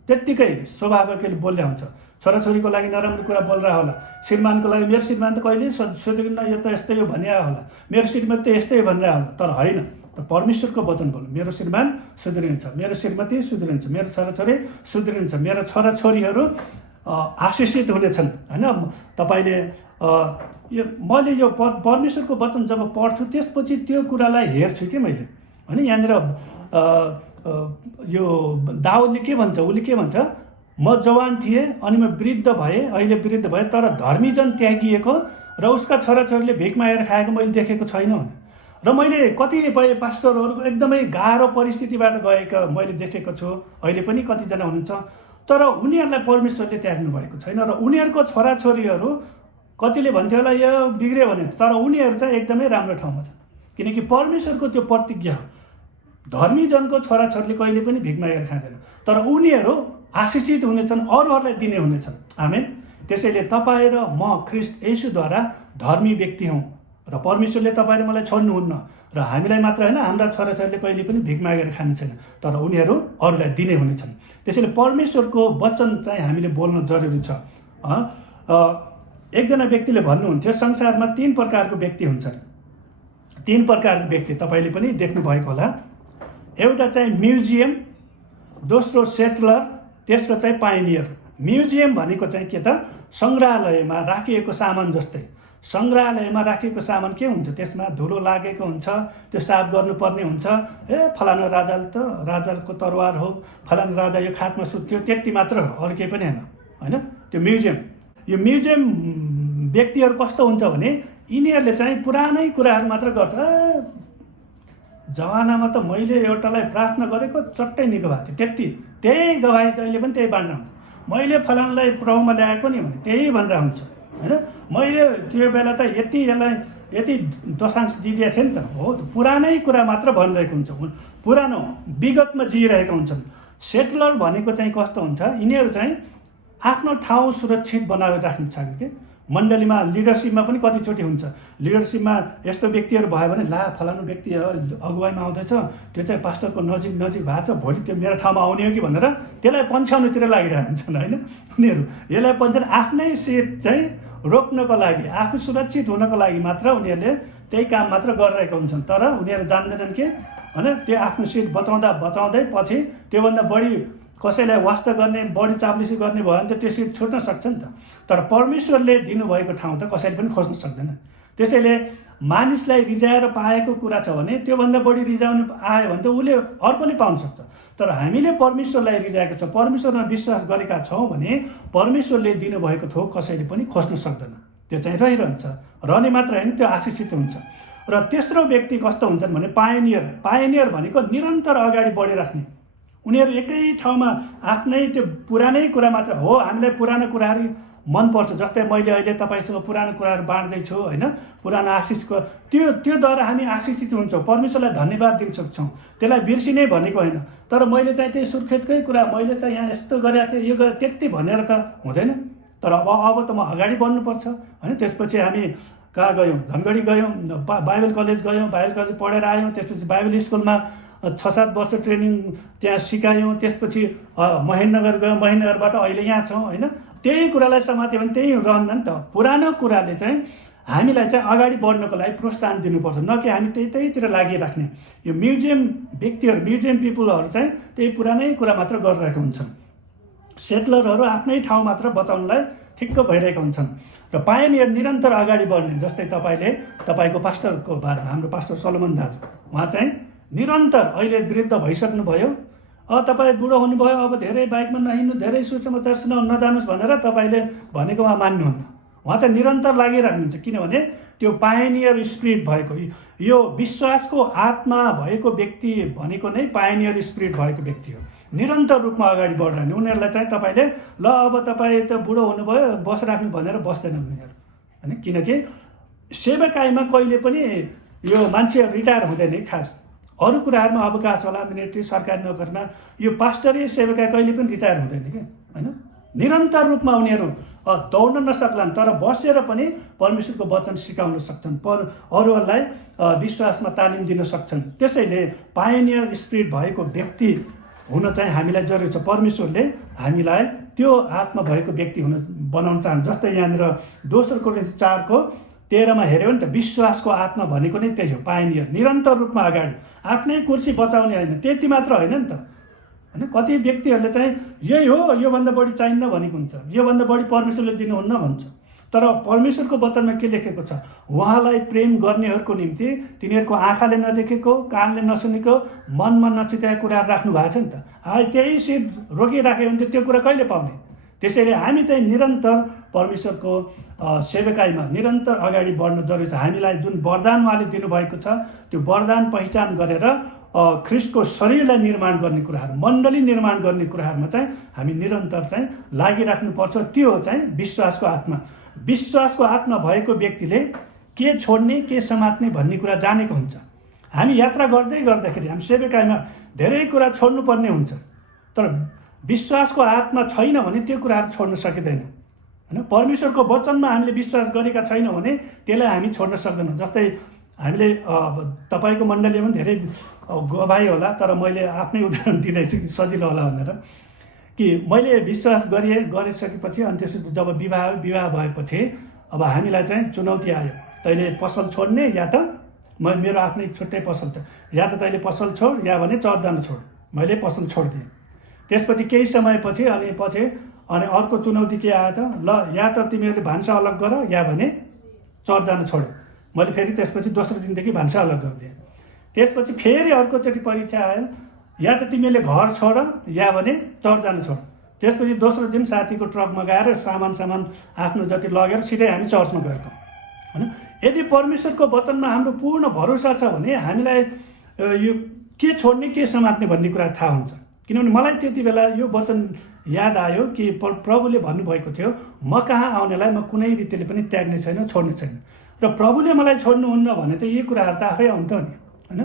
त्यत्तिकै स्वभावकले बोलिरहेको हुन्छ। छोराछोरीको लागि नराम्रो कुरा बोलिरहेको होला, श्रीमानको लागि मेरो श्रीमान त कहिले सोधेको यो त यस्तै हो भनिरहेको होला, मेरो श्रीमान त यस्तै भनिरहेको होला। तर होइन, त परमेश्वरको वचन बोल्नु, मेरो श्रीमान सुध्रिन्छ, मेरो श्रीमती सुध्रिन्छ, मेरो छोराछोरी सुध्रिन्छ, मेरो छोराछोरीहरू आशिषित हुनेछन् होइन। तपाईँले मैले यो परमेश्वरको वचन जब पढ्छु त्यसपछि त्यो कुरालाई हेर्छु कि मैले होइन। यहाँनिर यो दाउदले के भन्छ, उसले के भन्छ, म जवान थिएँ अनि म वृद्ध भएँ, अहिले वृद्ध भएँ, तर धर्मीजन त्यागिएको र उसका छोराछोरीले भिख मागेर खाएको मैले देखेको छैन भने। र मैले कतिपय पास्टरहरूको एकदमै गाह्रो परिस्थितिबाट गएका मैले देखेको छु, अहिले पनि कतिजना हुनुहुन्छ, तर उनीहरूलाई परमेश्वरले त्याग्नु भएको छैन। र उनीहरूको छोराछोरीहरू कतिले भन्थ्यो होला यो बिग्रियो भने, तर उनीहरू चाहिँ एकदमै राम्रो ठाउँमा छ, किनकि परमेश्वरको त्यो प्रतिज्ञा हो, धर्मीजनको छोराछोरीले कहिले पनि भिख मागेर खाँदैन, तर उनीहरू आशिषित हुनेछन्, अरूहरूलाई दिने हुनेछन्। आमेन। त्यसैले तपाईँ र म ख्रिस्ट येशूद्वारा धर्मी व्यक्ति हौँ र परमेश्वरले तपाईँ र मलाई छोड्नुहुन्न, र हामीलाई मात्र होइन, हाम्रा छोराछोरीले कहिले पनि भिख मागेर खाने छैन, तर उनीहरू अरूलाई दिने हुनेछन्। त्यसैले परमेश्वरको वचन चाहिँ हामीले बोल्न जरुरी छ। एकजना व्यक्तिले भन्नुहुन्थ्यो, संसारमा 3 प्रकारको व्यक्ति हुन्छन्। 3 प्रकारको व्यक्ति तपाईँले पनि देख्नु भएको होला। एउटा चाहिँ म्युजियम, दोस्रो सेटलर, तेस्रो चाहिँ पाइनियर। म्युजियम भनेको चाहिँ के त, सङ्ग्रहालयमा राखिएको सामान जस्तै। सङ्ग्रहालयमा राखिएको सामान के हुन्छ, त्यसमा धुलो लागेको हुन्छ, त्यो साफ गर्नुपर्ने हुन्छ। फलाना राजाले त राजाको तरवार हो, फलाना राजा यो खाटमा सुत्थ्यो, त्यति मात्र हो, अरू केही पनि होइन। त्यो म्युजियम। यो म्युजियम व्यक्तिहरू कस्तो हुन्छ भने यिनीहरूले चाहिँ पुरानै कुराहरू मात्र गर्छ। जमानामा त मैले एउटालाई प्रार्थना गरेको चट्टै निको भएको थियो, त्यही गवाई जहिले पनि त्यही बाँड्न हुन्छ। मैले फलानालाई प्रभुमा ल्याएको नि भने त्यही भनेर हुन्छ होइन। मैले त्यो बेला त यति दशांश दिइदिएको थिएँ नि त, हो पुरानै कुरा मात्र भनिरहेको हुन्छ, पुरानो विगतमा जिइरहेका हुन्छन्। सेटलर भनेको चाहिँ कस्तो हुन्छ, यिनीहरू चाहिँ आफ्नो ठाउँ सुरक्षित बनाएर राख्न चाहन्छ कि। मण्डलीमा लिडरसिपमा पनि कतिचोटि हुन्छ, लिडरसिपमा यस्तो व्यक्तिहरू भयो भने ला फलानु व्यक्ति अगुवाईमा आउँदैछ, त्यो चाहिँ पास्टरको नजिक भएको छ, भोलि त्यो मेरो ठाउँमा आउने हो कि भनेर त्यसलाई पन्छाउनेतिर लागिरहेको हुन्छन् होइन। उनीहरू यसलाई पन्छन् आफ्नै सेट चाहिँ रोक्नको लागि, आफू सुरक्षित हुनको लागि मात्र उनीहरूले त्यही काम मात्र गरिरहेका हुन्छन्। तर उनीहरू जान्दैनन् कि होइन, त्यो आफ्नो सिट बचाउँदै पछि त्योभन्दा बढी कसैलाई वास्ता गर्ने, बढी चाप्लिसी गर्ने भयो भने त त्यो सिट छुट्न सक्छ नि त। तर परमेश्वरले दिनुभएको ठाउँ त कसैले पनि खोज्न सक्दैन। त्यसैले मानिसलाई रिजाएर पाएको कुरा छ भने त्योभन्दा बढी रिजाउनु आयो भने त उसले अर्कोले पाउन सक्छ। तर हामीले परमेश्वरलाई रिजाएको छ, परमेश्वरमा विश्वास गरेका छौँ भने परमेश्वरले दिनुभएको थोक कसैले पनि खोज्न सक्दैन, त्यो चाहिँ रहिरहन्छ। रहने मात्र होइन, त्यो आशिषित हुन्छ। र तेस्रो व्यक्ति कस्तो हुन्छन् भने पायनियर भनेको निरन्तर अगाडि बढिराख्ने। उनीहरू एकै ठाउँमा आफ्नै त्यो पुरानै कुरा मात्र हो, हामीलाई पुरानो कुराहरू मनपर्छ। जस्तै मैले अहिले तपाईँसँग पुरानो कुराहरू बाँड्दैछु होइन, पुरानो आशिषको त्योद्वारा हामी आशिषित हुन्छौँ, परमेश्वरलाई धन्यवाद दिन सक्छौँ। त्यसलाई बिर्सिनै भनेको होइन, तर मैले चाहिँ त्यही सुर्खेतकै कुरा, मैले त यहाँ यस्तो गरेको थिएँ, यो गरेँ त्यति भनेर त हुँदैन। तर अब त म अगाडि बढ्नुपर्छ होइन। त्यसपछि हामी कहाँ गयौँ, धनगढी गयौँ, बाइबल कलेज गयौँ, बाइबल कलेज पढेर आयौँ, त्यसपछि बाइबल स्कुलमा 6-7 वर्ष ट्रेनिङ त्यहाँ सिकायौँ, त्यसपछि महेन्द्रनगर गयौँ, महेन्द्रनगरबाट अहिले यहाँ छौँ होइन। त्यही कुरालाई समात्यो भने त्यही रहन्न नि त। पुरानो कुराले चाहिँ हामीलाई चाहिँ अगाडि बढ्नको लागि प्रोत्साहन दिनुपर्छ, न कि हामी त्यहीतिर लागिराख्ने। यो म्युजियम व्यक्तिहरू, म्युजियम पिपुलहरू चाहिँ त्यही पुरानै कुरा मात्र गरिरहेको हुन्छन्। सेटलरहरू आफ्नै ठाउँ मात्र बचाउनलाई ठिक्क भइरहेका हुन्छन्। र पायनियर निरन्तर अगाडि बढ्ने, जस्तै तपाईँको पास्टरको बारेमा, हाम्रो पास्टर सलोमन दाजु, उहाँ चाहिँ निरन्तर अहिले वृद्ध भइसक्नुभयो, तपाईँ बुढो हुनुभयो, अब धेरै बाइकमा नहिँड्नु, धेरै सुसमाचार सुनाउन नजानुहोस् भनेर तपाईँले भनेको उहाँ मान्नुहुन्न। उहाँ त निरन्तर लागिराख्नुहुन्छ, किनभने त्यो पायनियर स्पिरिट भएको, यो विश्वासको आत्मा भएको व्यक्ति भनेको नै पायनियर स्पिरिट भएको व्यक्ति हो। निरन्तर रूपमा अगाडि बढिरहने, उनीहरूलाई चाहिँ तपाईँले ल अब तपाईँ त बुढो हुनुभयो बसिराख्नु भनेर बस्दैन उनीहरू होइन। किनकि सेवाकाईमा कहिले पनि यो मान्छे रिटायर हुँदैन। खास अरू कुराहरूमा अवकाश होला, मिलिट्री सरकारी नोकरीमा, यो पास्टरी सेवाकाई कहिले पनि रिटायर हुँदैन कि होइन। निरन्तर रूपमा उनीहरू दौड्न नसक्लान्, तर बसेर पनि परमेश्वरको वचन सिकाउन सक्छन्, अरूहरूलाई विश्वासमा तालिम दिन सक्छन्। त्यसैले पायनियर स्पिरिट भएको व्यक्ति हुन चाहिँ हामीलाई जरुरी छ। परमेश्वरले हामीलाई त्यो आत्मा भएको व्यक्ति बनाउन चाहन्छ। जस्तै यहाँनिर दोस्रो कोरिन्थी 4 13 हेऱ्यो भने त विश्वासको आत्मा भनेको नै त्यही हो। पाइनियर निरन्तर रूपमा अगाडि, आफ्नै कुर्सी बचाउने होइन, त्यति मात्र होइन नि त होइन। कति व्यक्तिहरूले चाहिँ यही हो, योभन्दा बढी चाहिन्न भनेको हुन्छ, योभन्दा बढी परमेश्वरले दिनुहुन्न भन्छ। तर परमेश्वरको वचनमा के लेखेको छ? उहाँलाई प्रेम गर्नेहरूको निम्ति तिनीहरूको आँखाले नदेखेको, कानले नसुनेको, मनमा नचिताएको कुराहरू राख्नु भएको छ नि त। त्यही सिट रोकिराख्यो भने त्यो कुरा कहिले पाउने? त्यसैले हामी चाहिँ निरन्तर परमेश्वरको सेवकाईमा निरन्तर अगाडि बढ्न जरुरी छ। हामीलाई जुन वरदान उहाँले दिनुभएको छ त्यो वरदान पहिचान गरेर ख्रिस्टको शरीरलाई निर्माण गर्ने कुराहरू, मण्डली निर्माण गर्ने कुराहरूमा चाहिँ हामी निरन्तर चाहिँ लागिराख्नुपर्छ। त्यो हो चाहिँ विश्वासको आत्मा। विश्वासको आत्मा भएको व्यक्तिले के छोड्ने के समात्ने भन्ने कुरा जानेको हुन्छ। हामी यात्रा गर्दै गर्दाखेरि हामी सेवकाईमा धेरै कुरा छोड्नुपर्ने हुन्छ, तर विश्वासको आत्मा छैन भने त्यो कुराहरू छोड्न सकिँदैन होइन। परमेश्वरको वचनमा हामीले विश्वास गरेका छैनौँ भने त्यसलाई हामी छोड्न सक्दैनौँ। जस्तै हामीले तपाईँको मण्डलीमा पनि धेरै गवाई होला, तर मैले आफ्नै उदाहरण दिँदैछु सजिलो होला भनेर कि मैले विश्वास गरिसकेपछि अनि त्यसपछि जब विवाह भएपछि अब हामीलाई चाहिँ चुनौती आयो, तैँले पसल छोड्ने या त मेरो आफ्नै छुट्टै पसल थियो, या त तैँले पसल छोड या भने चर्च जान छोड। मैले पसल छोडिदिएँ। त्यसपछि केही समयपछि अनि अर्को चुनौती के आयो त? ल या त तिमीहरूले भान्सा अलग गर या भने चर्च जान छोड्यो। मैले फेरि त्यसपछि दोस्रो दिनदेखि भान्सा अलग गरिदिएँ। त्यसपछि फेरि अर्कोचोटि परीक्षा आयो, या त तिमीले घर छोड या भने चर्च जान छोड। त्यसपछि दोस्रो दिन साथीको ट्रक मगाएर सामान आफ्नो जति लगेर सिधै हामी चर्चमा गएको होइन। यदि परमेश्वरको वचनमा हाम्रो पूर्ण भरोसा छ भने हामीलाई यो के छोड्ने के समात्ने भन्ने कुरा थाहा हुन्छ। किनभने मलाई त्यति बेला यो वचन याद आयो कि प्रभुले भन्नुभएको थियो, म कहाँ आउनेलाई म कुनै रीतिले पनि त्याग्ने छैन, छोड्ने छैन। र प्रभुले मलाई छोड्नुहुन्न भने त यी कुराहरू त आफै आउँछ नि होइन।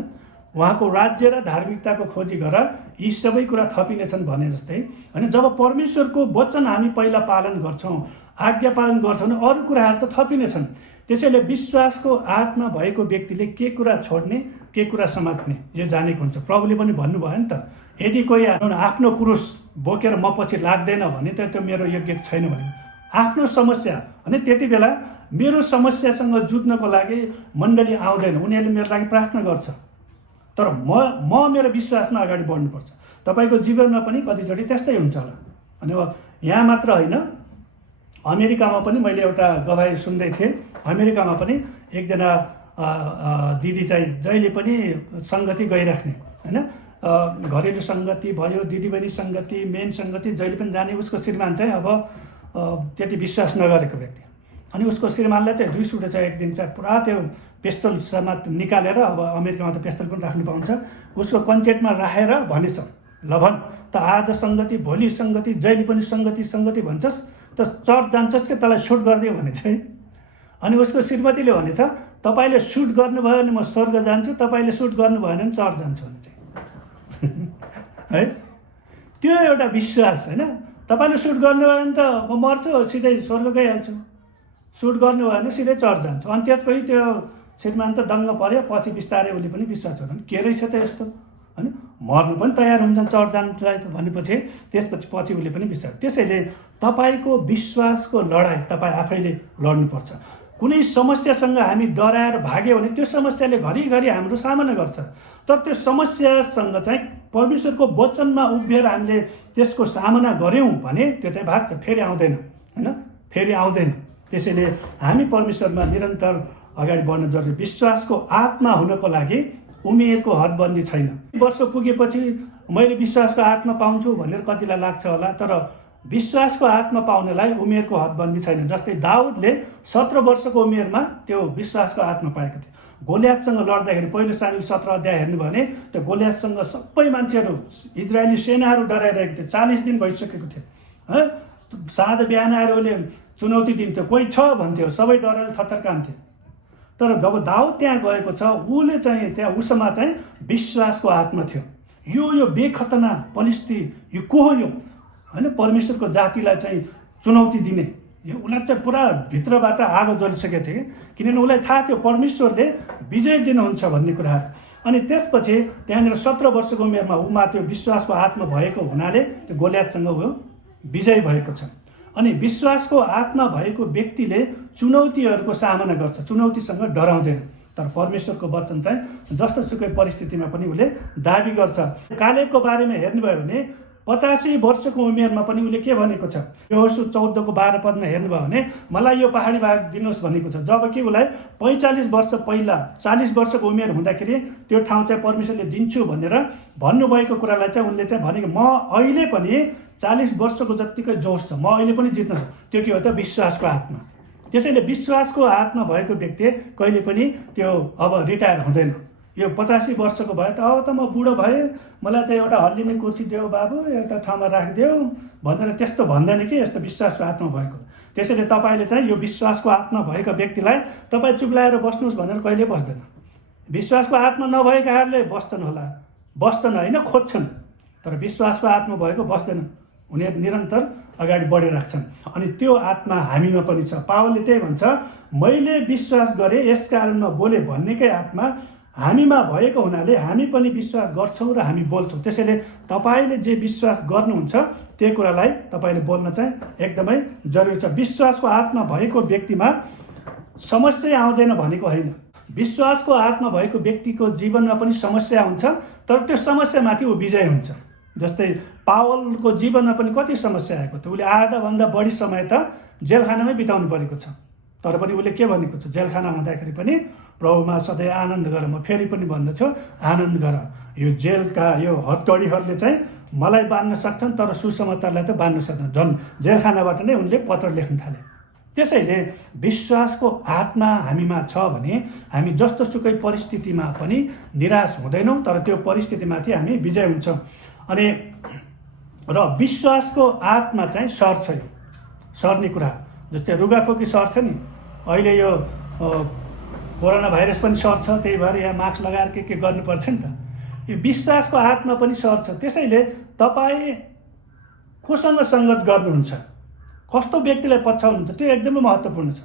उहाँको राज्य र धार्मिकताको खोजी गर, यी सबै कुरा थपिनेछन् भने जस्तै होइन। जब परमेश्वरको वचन हामी पहिला पालन गर्छौँ, आज्ञा पालन गर्छौँ भने अरू कुराहरू त थपिनेछन्। त्यसैले विश्वासको आत्मा भएको व्यक्तिले के कुरा छोड्ने के कुरा समात्ने यो जानेको हुन्छ। प्रभुले पनि भन्नुभयो नि त, यदि कोही आफ्नो क्रुस बोकेर म पछि लाग्दैन भने त त्यो मेरो योग्य छैन भने। आफ्नो समस्या अनि त्यति बेला मेरो समस्यासँग जुझ्नको लागि मण्डली आउँदैन, उनीहरूले मेरो लागि प्रार्थना गर्छ, तर म मेरो विश्वासमा अगाडि बढ्नुपर्छ। तपाईँको जीवनमा पनि कतिचोटि त्यस्तै हुन्छ होला। अनि यहाँ मात्र होइन, अमेरिकामा पनि मैले एउटा गवाही सुन्दै थिएँ। अमेरिकामा पनि एकजना दिदी चाहिँ जहिले पनि सङ्गति गइराख्ने होइन, घरेलु सङ्गति भयो, दिदीबहिनी सङ्गति, मेन सङ्गति जहिले पनि जाने। उसको श्रीमान चाहिँ अब त्यति विश्वास नगरेको व्यक्ति, अनि उसको श्रीमानलाई चाहिँ रिस उठेछ। एक दिन चाहिँ पुरा त्यो पेस्तोल समात निकालेर, अब अमेरिकामा त पेस्तोल पनि राख्नु पाउँछ, उसको कन्टेटमा राखेर भनेछ, ल भन् त आज सङ्गति, भोलि सङ्गति, जहिले पनि सङ्गति भन्छस् त चर्च जान्छस् कि तँलाई सुट गरिदियो भने चाहिँ। अनि उसको श्रीमतीले भनेछ, तपाईँले सुट गर्नुभयो भने म स्वर्ग जान्छु, तपाईँले सुट गर्नुभयो भने चर्च जान्छु भने चाहिँ है। त्यो एउटा विश्वास होइन। तपाईँले सुट गर्नुभयो भने त म मर्छु, सिधै स्वर्ग गइहाल्छु, सुट गर्नुभयो भने सिधै चर्च जान्छु। अनि त्यसपछि त्यो श्रीमान त दङ्ग पर्यो। पछि बिस्तारै उसले पनि विश्वास गर्नु, के रहेछ त यस्तो होइन, मर्नु पनि तयार हुन्छन् चर्च जानुलाई त भनेपछि त्यसपछि उसले पनि विश्वास। त्यसैले तपाईँको विश्वासको लडाइँ तपाईँ आफैले लड्नुपर्छ। कुनै समस्यासँग हामी डराएर भाग्यो भने त्यो समस्याले घरिघरि हाम्रो सामना गर्छ, तर त्यो समस्यासँग चाहिँ परमेश्वरको वचनमा उभिएर हामीले त्यसको सामना गऱ्यौँ भने त्यो चाहिँ भाग्छ, फेरि आउँदैन होइन, फेरि आउँदैन। त्यसैले हामी परमेश्वरमा निरन्तर अगाडि बढ्न जरुरी। विश्वासको आत्मा हुनको लागि उमेरको हदबन्दी छैन। वर्ष पुगेपछि मैले विश्वासको आत्मा पाउँछु भनेर कतिलाई लाग्छ होला, तर विश्वासको आत्मा पाउनलाई उमेरको हदबन्दी छैन। जस्तै दाउदले 17 वर्षको उमेरमा त्यो विश्वासको आत्मा पाएको थियो। गोलियातसँग लड्दाखेरि पहिलो सामुएल 17 अध्याय हेर्नुभयो भने त्यो गोलियातसँग सबै मान्छेहरू, इजरायली सेनाहरू डराइरहेको थियो। 40 दिन भइसकेको थियो है। साँझ बिहान आएर उसले चुनौती दिन्थ्यो, कोही छ भन्थ्यो, सबै डराएर थरथर कान्थे। तर जब दाउद त्यहाँ गएको छ, उसले चाहिँ त्यहाँ उसमा चाहिँ विश्वासको आत्मा थियो। यो बेखतना पलिस्ती यो को हो यो होइन, परमेश्वरको जातिलाई चाहिँ चुनौती दिने, यो उसलाई चाहिँ पुरा भित्रबाट आगो जलिसकेको थियो किनभने उसलाई थाहा थियो परमेश्वरले विजय दिनुहुन्छ भन्ने कुराहरू। अनि त्यसपछि त्यहाँनिर 17 वर्षको उमेरमा उमा त्यो विश्वासको आत्मा भएको हुनाले त्यो गोलियातसँग ऊ विजय भएको छ। अनि विश्वासको आत्मा भएको व्यक्तिले चुनौतीहरूको सामना गर्छ, चुनौतीसँग डराउँदैन। तर परमेश्वरको वचन चाहिँ जस्तोसुकै परिस्थितिमा पनि उसले दाबी गर्छ। कालेबको बारेमा हेर्नुभयो भने 85 वर्षको उमेरमा पनि उसले के भनेको छ, यहोशू 14:12 पदमा हेर्नुभयो भने मलाई यो पहाडी भाग दिनुहोस् भनेको छ। जबकि उसलाई 45 वर्ष पहिला 40 वर्षको उमेर हुँदाखेरि त्यो ठाउँ चाहिँ परमेश्वरले दिन्छु भनेर भन्नुभएको कुरालाई चाहिँ उनले चाहिँ भनेको म अहिले पनि 40 वर्षको जत्तिकै जोस छ, म अहिले पनि जित्न सक्छु। त्यो के हो त, विश्वासको आत्मा। त्यसैले विश्वासको आत्मा भएको व्यक्ति कहिले पनि त्यो अब रिटायर हुँदैन। यो 85 वर्षको भयो त अब त म बुढो भएँ, मलाई त एउटा हल्लिने कुर्सी देऊ बाबु, एउटा ठाउँमा राखिदेऊ भनेर त्यस्तो भन्दैन कि यस्तो विश्वासको आत्मा भएको। त्यसैले तपाईँले चाहिँ यो विश्वासको आत्मा भएको व्यक्तिलाई तपाईँ चुप्लाएर बस्नुहोस् भनेर कहिले बस्दैन। विश्वासको आत्मा नभएकाहरूले बस्छन् होला, बस्छन् होइन, खोज्छन्। तर विश्वासको आत्मा भएको बस्दैन, उनीहरू निरन्तर अगाडि बढिराख्छन्। अनि त्यो आत्मा हामीमा पनि छ। पावलले त्यही भन्छ, मैले विश्वास गरेँ यसकारण म बोले भन्नेकै आत्मा हामीमा भएको हुनाले हामी पनि विश्वास गर्छौँ र हामी बोल्छौँ। त्यसैले तपाईँले जे विश्वास गर्नुहुन्छ त्यो कुरालाई तपाईँले बोल्न चाहिँ एकदमै जरुरी छ। विश्वासको आत्मा भएको व्यक्तिमा समस्या आउँदैन भनेको होइन। विश्वासको आत्मा भएको व्यक्तिको जीवनमा पनि समस्या हुन्छ, तर त्यो समस्यामाथि ऊ विजय हुन्छ। जस्तै पावलको जीवनमा पनि कति समस्या आएको थियो। उसले आधाभन्दा बढी समय त जेलखानामै बिताउनु परेको छ, तर पनि उसले के भनेको छ, जेलखाना हुँदाखेरि पनि प्रभुमा सधैँ आनन्द गर। म फेरि पनि भन्दछु, आनन्द गर। यो जेलका यो हतकडीहरूले चाहिँ मलाई बाँध्न सक्छन्, तर सुसमाचारलाई त बाँध्न सक्छन्। झन् जेलखानाबाट नै उनले पत्र लेख्न थाले। त्यसैले विश्वासको आत्मा हामीमा छ भने हामी जस्तोसुकै परिस्थितिमा पनि निराश हुँदैनौँ, तर त्यो परिस्थितिमाथि हामी विजय हुन्छौँ। अनि र विश्वासको आत्मा चाहिँ सर्छ, सर्ने कुरा जस्तै रुगाखोकी सर्छ नि। अहिले यो कोरोना भाइरस पनि सर्छ, त्यही भएर यहाँ मास्क लगाएर के गर्नुपर्छ नि त। यो विश्वासको आत्मा पनि सर्छ। त्यसैले तपाईँ कोसँग सङ्गत गर्नुहुन्छ, कस्तो व्यक्तिलाई पछ्याउनुहुन्छ, त्यो एकदमै महत्त्वपूर्ण छ।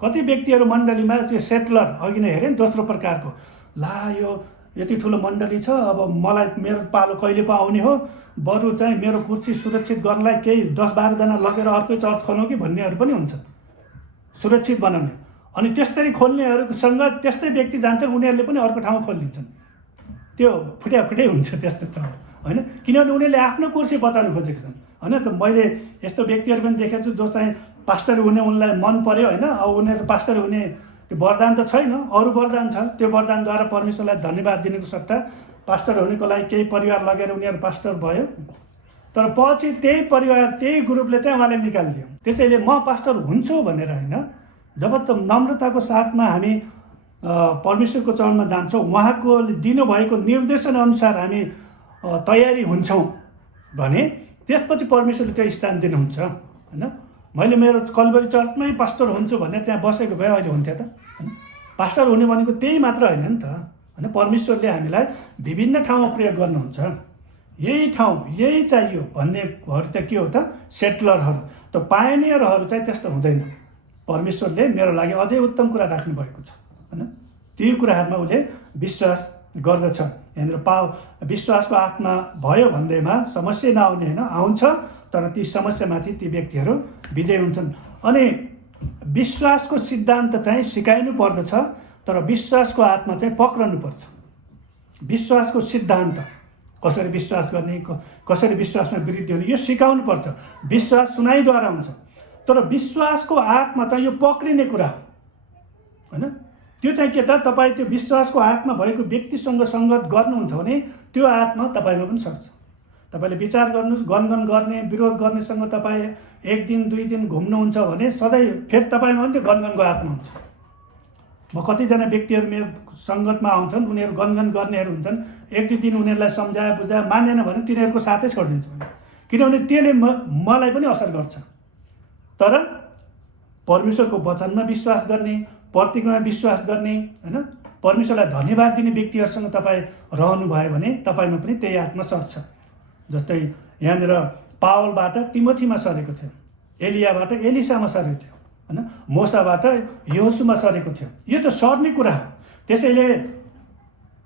कति व्यक्तिहरू मण्डलीमा त्यो सेटलर, अघि नै हेरेँ नि, दोस्रो प्रकारको, ला यो यति ठुलो मण्डली छ, अब मलाई मेरो पालो कहिले पो आउने हो, बरु चाहिँ मेरो कुर्सी सुरक्षित गर्नलाई केही 10-12 जना लगेर अर्कै चर्च खोलौँ कि भन्नेहरू पनि हुन्छन्, सुरक्षित बनाउने। अनि त्यस्तै खोल्नेहरूसँग त्यस्तै व्यक्ति जान्छ, उनीहरूले पनि अर्को ठाउँमा खोलिदिन्छन्। त्यो फुट्या हुन्छ त्यस्तो ठाउँ, होइन? किनभने उनीहरूले आफ्नो कुर्सी बचाउनु खोजेको छन्, होइन? त मैले यस्तो व्यक्तिहरू पनि देखेको छु जो चाहिँ पास्टर हुने उनलाई मन पर्यो, होइन? अब उनीहरू पास्टर हुने त्यो वरदान त छैन, अरू वरदान छ। त्यो वरदानद्वारा परमेश्वरलाई धन्यवाद दिनुको सट्टा पास्टर हुनेको लागि केही परिवार लगेर उनीहरू पास्टर भयो, तर पछि त्यही परिवार, त्यही ग्रुपले चाहिँ उहाँले निकालिदियो। त्यसैले म पास्टर हुन्छु भनेर होइन, जब त नम्रताको साथमा हामी परमेश्वरको चरणमा जान्छौँ, उहाँको दिनुभएको निर्देशन अनुसार हामी तयारी हुन्छौँ भने त्यसपछि परमेश्वरले त्यो स्थान दिनुहुन्छ, होइन? मैले मेरो कलवरी चर्चमै पास्टर हुन्छु भनेर त्यहाँ बसेको भए अहिले हुन्थ्यो त, होइन? पास्टर हुने भनेको त्यही मात्र होइन नि त, होइन? परमेश्वरले हामीलाई विभिन्न ठाउँमा प्रयोग गर्नुहुन्छ। यही ठाउँ यही चाहियो भन्नेहरू त के हो त, सेटलरहरू। त पायनियरहरू चाहिँ त्यस्तो हुँदैन। परमेश्वरले मेरो लागि अझै उत्तम कुरा राख्नु भएको छ, होइन? ती कुराहरूमा उसले विश्वास गर्दछ। यहाँनिर विश्वासको आत्मा भयो भन्दैमा समस्या नआउने होइन, आउँछ, तर ती समस्यामाथि ती व्यक्तिहरू विजय हुन्छन्। अनि विश्वासको सिद्धान्त चाहिँ सिकाइनु पर्दछ, तर विश्वासको आत्मा चाहिँ पक्रनु पर्छ। विश्वासको सिद्धान्त कसरी विश्वास गर्ने, कसरी विश्वासमा वृद्धि हुने, यो सिकाउनु पर्छ। विश्वास सुनाइद्वारा हुन्छ, तर विश्वासको आत्मा चाहिँ यो पक्रिने कुरा हो, होइन? त्यो चाहिँ के त, तपाईँ त्यो विश्वासको आत्मा भएको व्यक्तिसँग सङ्गत गर्नुहुन्छ भने त्यो आत्मा तपाईँमा पनि सक्छ। तपाईँले विचार गर्नुहोस्, गनगन गर्ने, विरोध गर्नेसँग तपाईँ 1 दिन 2 दिन घुम्नुहुन्छ भने सधैँ फेरि तपाईँमा पनि त्यो गनगनको आत्मा हुन्छ। म कतिजना व्यक्तिहरू मेरो सङ्गतमा आउँछन्, उनीहरू गनगन गर्नेहरू हुन्छन्, 1-2 दिन उनीहरूलाई सम्झाए बुझाए मानेन भने तिनीहरूको साथै छोडिदिन्छु, किनभने त्यसले मलाई पनि असर गर्छ। तर परमेश्वरको वचनमा विश्वास गर्ने, प्रतीकमा विश्वास गर्ने, होइन? परमेश्वरलाई धन्यवाद दिने व्यक्तिहरूसँग तपाईँ रहनुभयो भने तपाईँमा पनि त्यही आत्मा सर्छ। जस्तै यहाँनिर पावलबाट तिमोथीमा सरेको थियो, एलियाबाट एलिसामा सरेको थियो, होइन? मोसाबाट यहोशूमा सरेको थियो। यो त सर्ने कुरा हो। त्यसैले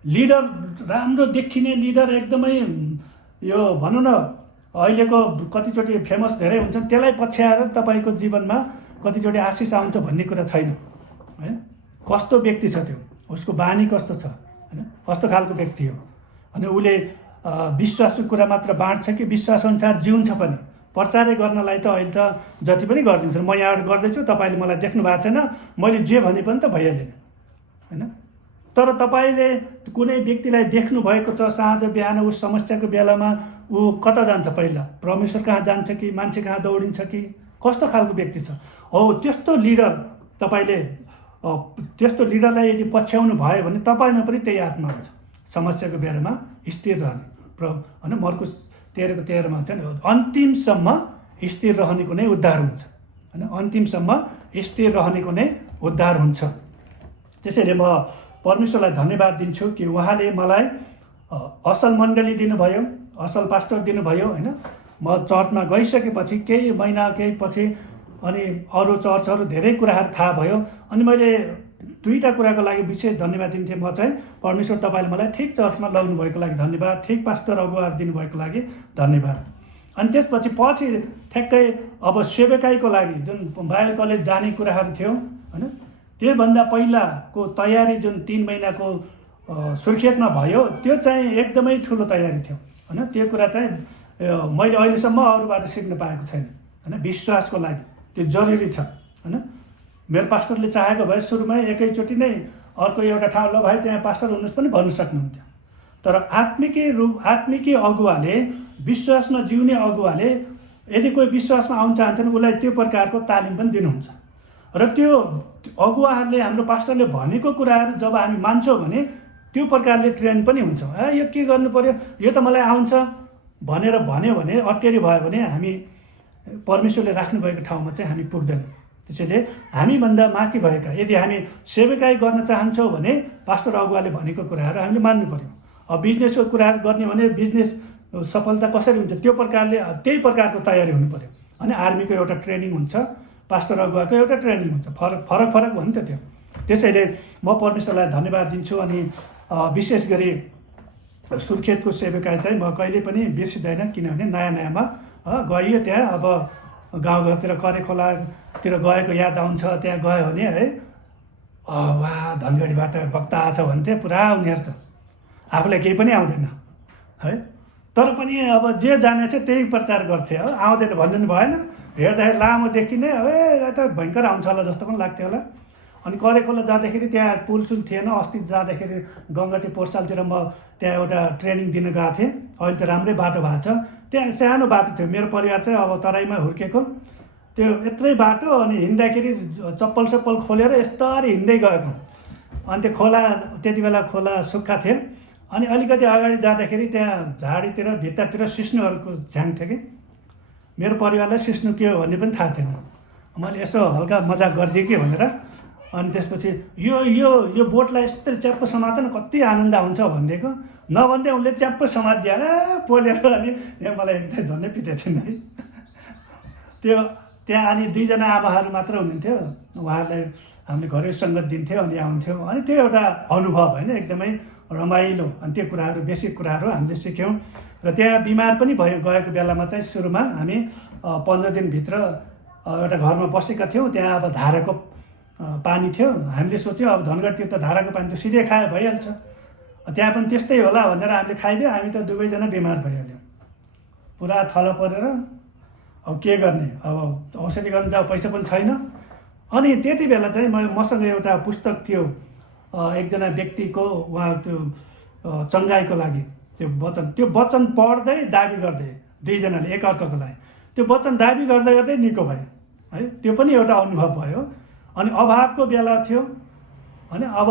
लिडर, राम्रो देखिने लिडर, एकदमै यो भनौँ न अहिलेको कतिचोटि फेमस धेरै हुन्छन्, त्यसलाई पछ्याएर तपाईँको जीवनमा कतिचोटि आशिष आउँछ भन्ने कुरा छैन होइन। कस्तो व्यक्ति छ त्यो, उसको बानी कस्तो छ होइन, कस्तो खालको व्यक्ति हो, अनि उसले विश्वासको कुरा मात्र बाँड्छ कि विश्वासअनुसार जिउँछ पनि। प्रचारै गर्नलाई त अहिले त जति पनि गरिदिन्छ, म यहाँबाट गर्दैछु, तपाईँले मलाई देख्नु भएको छैन, मैले जे भने पनि त भइहाल्यो होइन। तर तपाईँले कुनै व्यक्तिलाई देख्नु भएको छ, साँझ बिहान उस समस्याको बेलामा ऊ कता जान्छ, पहिला परमेश्वर कहाँ जान्छ कि मान्छे कहाँ दौडिन्छ कि कस्तो खालको व्यक्ति छ हो, त्यस्तो लिडर तपाईँले त्यस्तो लिडरलाई यदि पछ्याउनु भयो भने तपाईँमा पनि त्यही आत्मा हुन्छ, समस्याको बेलामा स्थिर रहने होइन। मर्कुस 13:13 छ नि, अन्तिमसम्म स्थिर रहनेको नै उद्धार हुन्छ होइन, अन्तिमसम्म स्थिर रहनेको नै उद्धार हुन्छ। त्यसैले म परमेश्वरलाई धन्यवाद दिन्छु कि उहाँले मलाई असल मण्डली दिनुभयो, असल पास्टर दिनुभयो होइन। म चर्चमा गइसकेपछि केही महिना केही पछि अनि अरू चर्चहरू धेरै कुराहरू थाहा भयो, अनि मैले दुईवटा कुराको लागि विशेष धन्यवाद दिन्थेँ। म चाहिँ परमेश्वर तपाईँले मलाई ठिक चर्चमा लग्नु भएको लागि धन्यवाद, ठिक पास्टर अगुवाहरू दिनुभएको लागि धन्यवाद। अनि त्यसपछि ठ्याक्कै अब सेवकाईको लागि जुन बाइबल कलेज जाने कुराहरू थियो होइन, त्योभन्दा पहिलाको तयारी जुन 3 महिनाको सुर्खेतमा भयो, त्यो चाहिँ एकदमै ठुलो तयारी थियो होइन। त्यो कुरा चाहिँ मैले अहिलेसम्म अरूबाट सिक्न पाएको छैन होइन। विश्वासको लागि त्यो जरुरी छ होइन। मेरो पास्टरले चाहेको भए सुरुमै एकैचोटि नै अर्को एउटा ठाउँ ल भाइ त्यहाँ पास्टर हुनुहोस् पनि भन्नु सक्नुहुन्थ्यो। तर आत्मिकी अगुवाले, विश्वासमा जिउने अगुवाले यदि कोही विश्वासमा आउन चाहन्छन् उसलाई त्यो प्रकारको तालिम पनि दिनुहुन्छ। र त्यो अगुवाहरूले, हाम्रो पास्टरले भनेको कुराहरू जब हामी मान्छौँ भने त्यो प्रकारले ट्रेन पनि हुन्छ। यो के गर्नु पर्यो, यो त मलाई आउँछ भनेर भन्यो भने अटेरी भयो भने हामी परमेश्वरले राख्नुभएको ठाउँमा चाहिँ हामी पुग्दैन। त्यसैले हामीभन्दा माथि भएका, यदि हामी सेवकाई गर्न चाहन्छौँ भने पास्टर अगुवाले भनेको कुराहरू हामीले मान्नु पर्यो। अब बिजनेसको कुराहरू गर्ने भने बिजनेस सफलता कसरी हुन्छ त्यो प्रकारले त्यही प्रकारको तयारी हुनु पर्यो। अनि आर्मीको एउटा ट्रेनिङ हुन्छ, पास्टर अगुवाको एउटा ट्रेनिङ हुन्छ, फरक हो नि त त्यो। त्यसैले म परमेश्वरलाई धन्यवाद दिन्छु। अनि विशेष गरी सुर्खेतको सेवकाई चाहिँ म कहिले पनि बिर्सिँदैन, किनभने नयाँमा गइयो त्यहाँ। अब गाउँघरतिर करे खोलातिर गएको याद आउँछ, त्यहाँ गयो भने है वाह धनगढीबाट वक्ता आछ भन्थे, पुरा उनीहरू त आफूलाई केही पनि आउँदैन है, तर पनि अब जे जाने छ त्यही प्रचार गर्थे हो। आउँदैन भन्नु नि भएन, हेर्दाखेरि लामो देखिने, अब त भयङ्कर आउँछ होला जस्तो पनि लाग्थ्यो होला। अनि करे खोला जाँदाखेरि त्यहाँ पुलसुल थिएन। अस्ति जाँदाखेरि गङ्गटे पोर्सालतिर म त्यहाँ एउटा ट्रेनिङ दिन गएको थिएँ। अहिले त राम्रै बाटो भएको छ, त्यहाँ सानो बाटो थियो। मेरो परिवार चाहिँ अब तराईमा हुर्केको, त्यो यत्रै बाटो, अनि हिँड्दाखेरि चप्पल खोलेर यस्तरी हिँड्दै गएको। अनि त्यो खोला त्यति बेला खोला सुक्खा थियो। अनि अलिकति अगाडि जाँदाखेरि त्यहाँ झाडीतिर भित्तातिर सिस्नुहरूको झ्याङ थियो कि मेरो परिवारलाई सिस्नु के हो भन्ने पनि थाहा थिएन। मैले यसो हल्का मजाक गरिदिएँ कि भनेर। अनि त्यसपछि यो बोटलाई यस्तरी च्याप्प समात न कति आनन्द आउँछ भनिदिएको, नभन्दै उनले च्याप्प समातिदिएर पोलेर, अनि यहाँ मलाई एकदम झन्डै पिटेको थिएन है त्यो। त्यहाँ अनि 2 जना आमाहरू मात्र हुनुहुन्थ्यो, उहाँहरूलाई हामीले घरेलु सङ्गत दिन्थ्यो अनि आउँथ्यो। अनि त्यो एउटा अनुभव होइन, एकदमै रमाइलो। अनि त्यो कुराहरू बेसिक कुराहरू हामीले सिक्यौँ। र त्यहाँ बिमार पनि गएको बेलामा चाहिँ सुरुमा हामी 15 दिनभित्र एउटा घरमा बसेका थियौँ। त्यहाँ अब धाराको पानी थियो। हामीले सोच्यौँ अब धनगढीतिर त धाराको पानी त सिधै खायो भइहाल्छ, त्यहाँ पनि त्यस्तै होला भनेर हामीले खाइदियो। हामी त 2 जना बिमार भइहाल्यौँ, पुरा थलो परेर। अब के गर्ने, अब औषधि गर्न जाऊ पैसा पनि छैन। अनि त्यति बेला चाहिँ मसँग एउटा पुस्तक थियो, एकजना व्यक्तिको, उहाँ त्यो चङ्गाइको लागि त्यो वचन पढ्दै दाबी गर्दै 2 जनाले एकअर्काको लागि त्यो वचन दाबी गर्दै निको भयो है। त्यो पनि एउटा अनुभव भयो। अनि अभावको बेला थियो, अनि अब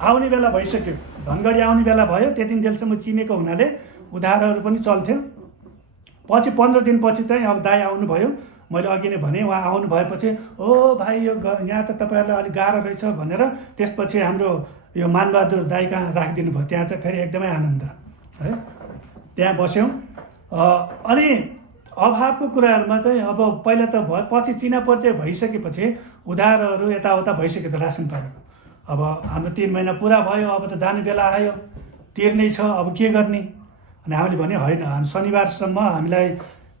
आउने बेला भइसक्यो, धनगढी आउने बेला भयो। त्यति जेलसम्म चिनेको हुनाले उधारहरू पनि चल्थ्यो। पछि 15 दिनपछि चाहिँ अब दाइ आउनुभयो। मैले अघि नै भने उहाँ आउनु भएपछि ओ भाइ यो यहाँ त तपाईँहरूलाई अलिक गाह्रो रहेछ भनेर त्यसपछि हाम्रो यो मानबहादुर दाइ कहाँ राखिदिनु भयो। त्यहाँ चाहिँ फेरि एकदमै आनन्द है, त्यहाँ बस्यौँ। अनि अभावको कुराहरूमा चाहिँ अब पहिला त पछि चिना परिचय भइसकेपछि उधारहरू यताउता भइसक्यो त रासन पानीको। अब हाम्रो 3 महिना पुरा भयो, अब त जाने बेला आयो, तिर्नै छ, अब के गर्ने। अनि हामीले भने होइन, हामी शनिबारसम्म हामीलाई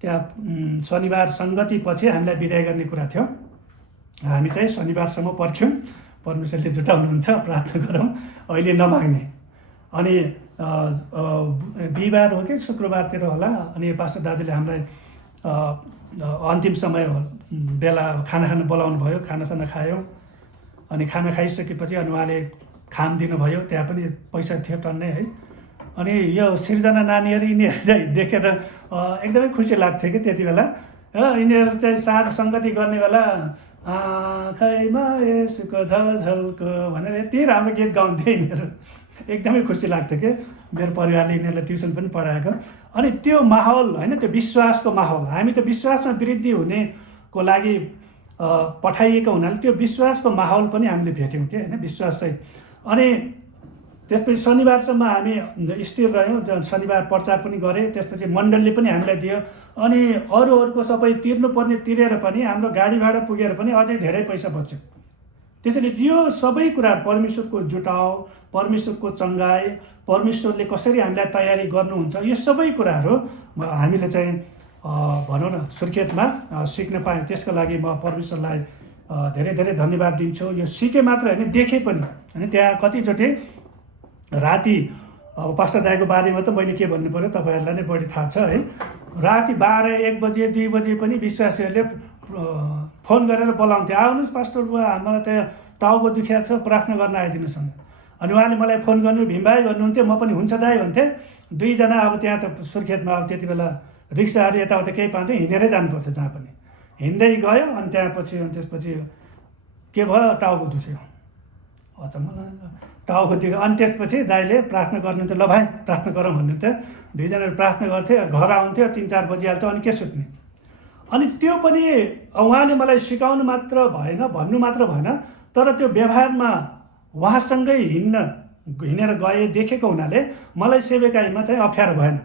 त्यहाँ शनिबार सङ्गतिपछि हामीलाई बिदाय गर्ने कुरा थियो। हामी चाहिँ शनिबारसम्म पर्ख्यौँ, परमेश्वरले जुटाउनुहुन्छ, प्रार्थना गरौँ, अहिले नमाग्ने। अनि बिहिबार हो कि शुक्रबारतिर होला, अनि पास्टर दाजुले हामीलाई अन्तिम समय बेला खाना खान बोलाउनु भयो। खानासाना खायौँ, अनि खाना खाइसकेपछि अनि उहाँले खाम दिनुभयो, त्यहाँ पनि पैसा थियो टन्नै है। अनि यो सिर्जना नानीहरू यिनीहरू चाहिँ देखेर एकदमै खुसी लाग्थ्यो कि त्यति बेला। यिनीहरू चाहिँ साँझ सङ्गति गर्ने बेला आँखैमा यसको झलझलको भनेर यति राम्रो गीत गाउँथे यिनीहरू, एकदमै खुसी लाग्थ्यो कि मेरो परिवारले यिनीहरूलाई ट्युसन पनि पढाएको। अनि त्यो माहौल होइन, त्यो विश्वासको माहौल, हामी त विश्वासमा वृद्धि हुनेको लागि पठाइएको हुनाले त्यो विश्वासको माहौल पनि हामीले भेट्यौँ कि होइन, विश्वास चाहिँ। अनि त्यसपछि शनिबारसम्म हामी स्थिर रह्यौँ, शनिबार प्रचार पनि गरेँ, त्यसपछि मण्डलले पनि हामीलाई दियो। अनि अरूहरूको सबै तिर्नुपर्ने तिरेर पनि हाम्रो गाडी भाडा पुगेर पनि अझै धेरै पैसा बच्यो। त्यसैले यो सबै कुराहरू परमेश्वरको जुटाउ, परमेश्वरको चङ्गाई, परमेश्वरले कसरी हामीलाई तयारी गर्नुहुन्छ, यो सबै कुराहरू हामीले चाहिँ भनौँ न सुर्खेतमा सिक्न पायौँ। त्यसको लागि म परमेश्वरलाई धेरै धेरै धन्यवाद दिन्छु। यो सिके मात्र होइन, देखेँ पनि होइन। त्यहाँ कतिचोटि राति, अब पास्टर दाइको बारेमा त मैले के भन्नु पऱ्यो, तपाईँहरूलाई नै बढी थाहा छ है। राति 12-1 बजे 2 बजे पनि विश्वासीहरूले फोन गरेर बोलाउँथे, आउनुहोस् पास्टर बुवा, हामीलाई त्यहाँ टाउको दुखिया छ, प्रार्थना गर्न आइदिनुहोस् भनेर। अनि उहाँले मलाई फोन गर्नु, भीमभाइ भन्नुहुन्थ्यो, म पनि हुन्छ दाइ भन्थेँ। 2 जना अब त्यहाँ त सुर्खेतमा अब त्यति बेला रिक्साहरू यताउता केही पाउँथ्यो, हिँडेरै जानुपर्थ्यो जहाँ पनि। हिँड्दै गयो, अनि त्यसपछि के भयो, टाउको दुख्यो, अचम्म टाउको दुख्यो। अनि त्यसपछि दाइले प्रार्थना गर्नुहुन्थ्यो, ल भाइ प्रार्थना गरौँ भन्नुहुन्थ्यो। 2 जनाले प्रार्थना गर्थे, घर आउँथ्यो, 3-4 बजिहाल्थ्यो, अनि के सुत्ने। अनि त्यो पनि उहाँले मलाई सिकाउनु मात्र भएन, भन्नु मात्र भएन, तर त्यो व्यवहारमा उहाँसँगै हिँडेर गए देखेको हुनाले मलाई सेवकाईमा चाहिँ अप्ठ्यारो भएन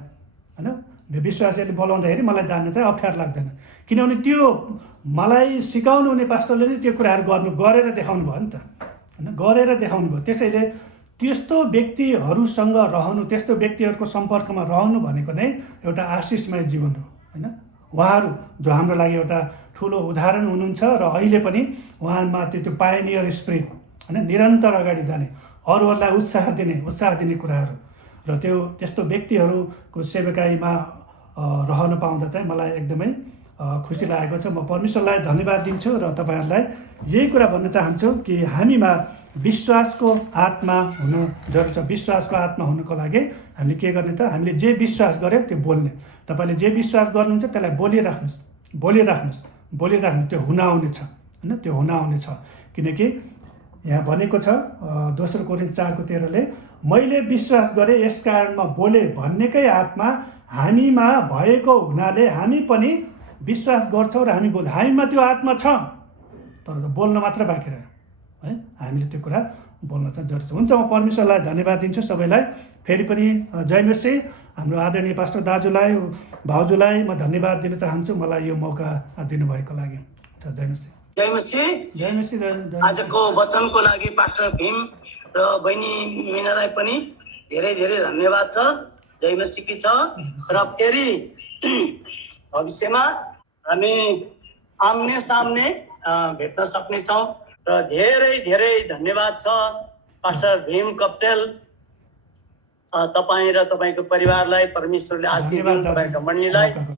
होइन। विश्वासीहरूले बोलाउँदाखेरि मलाई जान्न चाहिँ अप्ठ्यारो लाग्दैन, किनभने त्यो मलाई सिकाउनु हुने पास्टरले नै त्यो कुराहरू गरेर देखाउनु भयो नि त होइन, गरेर देखाउनु भयो। त्यसैले त्यस्तो व्यक्तिहरूसँग रहनु, त्यस्तो व्यक्तिहरूको सम्पर्कमा रहनु भनेको नै एउटा आशिषमय जीवन हो होइन। उहाँहरू जो हाम्रो लागि एउटा ठुलो उदाहरण हुनुहुन्छ, र अहिले पनि उहाँमा त्यो पायोनियर स्पिरिट होइन, निरन्तर अगाडि जाने, अरूहरूलाई उत्साह दिने कुराहरू, र त्यस्तो व्यक्तिहरूको सेवकाईमा रहन पाउँदा चाहिँ मलाई एकदमै खुसी लागेको छ। म परमेश्वरलाई धन्यवाद दिन्छु, र तपाईँहरूलाई यही कुरा भन्न चाहन्छु कि हामीमा विश्वासको आत्मा हुनु जरुरी छ। विश्वासको आत्मा हुनुको लागि हामीले के गर्ने त, हामीले जे विश्वास गर्यो त्यो बोल्ने। तपाईँले जे विश्वास गर्नुहुन्छ त्यसलाई बोलिराख्नुहोस्, त्यो हुन आउने छ होइन, त्यो हुन आउने छ। किनकि यहाँ भनेको छ 2 कोरिन्थ 4:13ले, मैले विश्वास गरेँ यस कारण म बोले भन्नेकै आत्मा हामीमा भएको हुनाले हामी पनि विश्वास गर्छौँ र हामी बोल्छौँ। हामीमा त्यो आत्मा छ, तर बोल्न मात्र बाँकी रह्यो है। हामीले त्यो कुरा बोल्न चाहिँ जरुरी छ। हुन्छ, म परमेश्वरलाई धन्यवाद दिन्छु सबैलाई। फेरि पनि जय मसीह। हाम्रो आदरणीय पास्टर दाजुलाई, भाउजूलाई म धन्यवाद दिन चाहन्छु, मलाई यो मौका दिनुभएको लागि। जय मसीह। जय मसीह। जय मसीह। आजको वचनको लागि पास्टर भीम र बहिनी मिनालाई पनि धेरै धेरै धन्यवाद छ। जय मसीह की छ। र फेरि भविष्यमा हामी आम्ने सामने भेट्न सक्नेछौँ, र धेरै धेरै धन्यवाद छ पास्टर भीम कप्टेल। तपाईँ र तपाईँको परिवारलाई परमेश्वरले आशीष दिनु, तपाईँको मण्डलीलाई।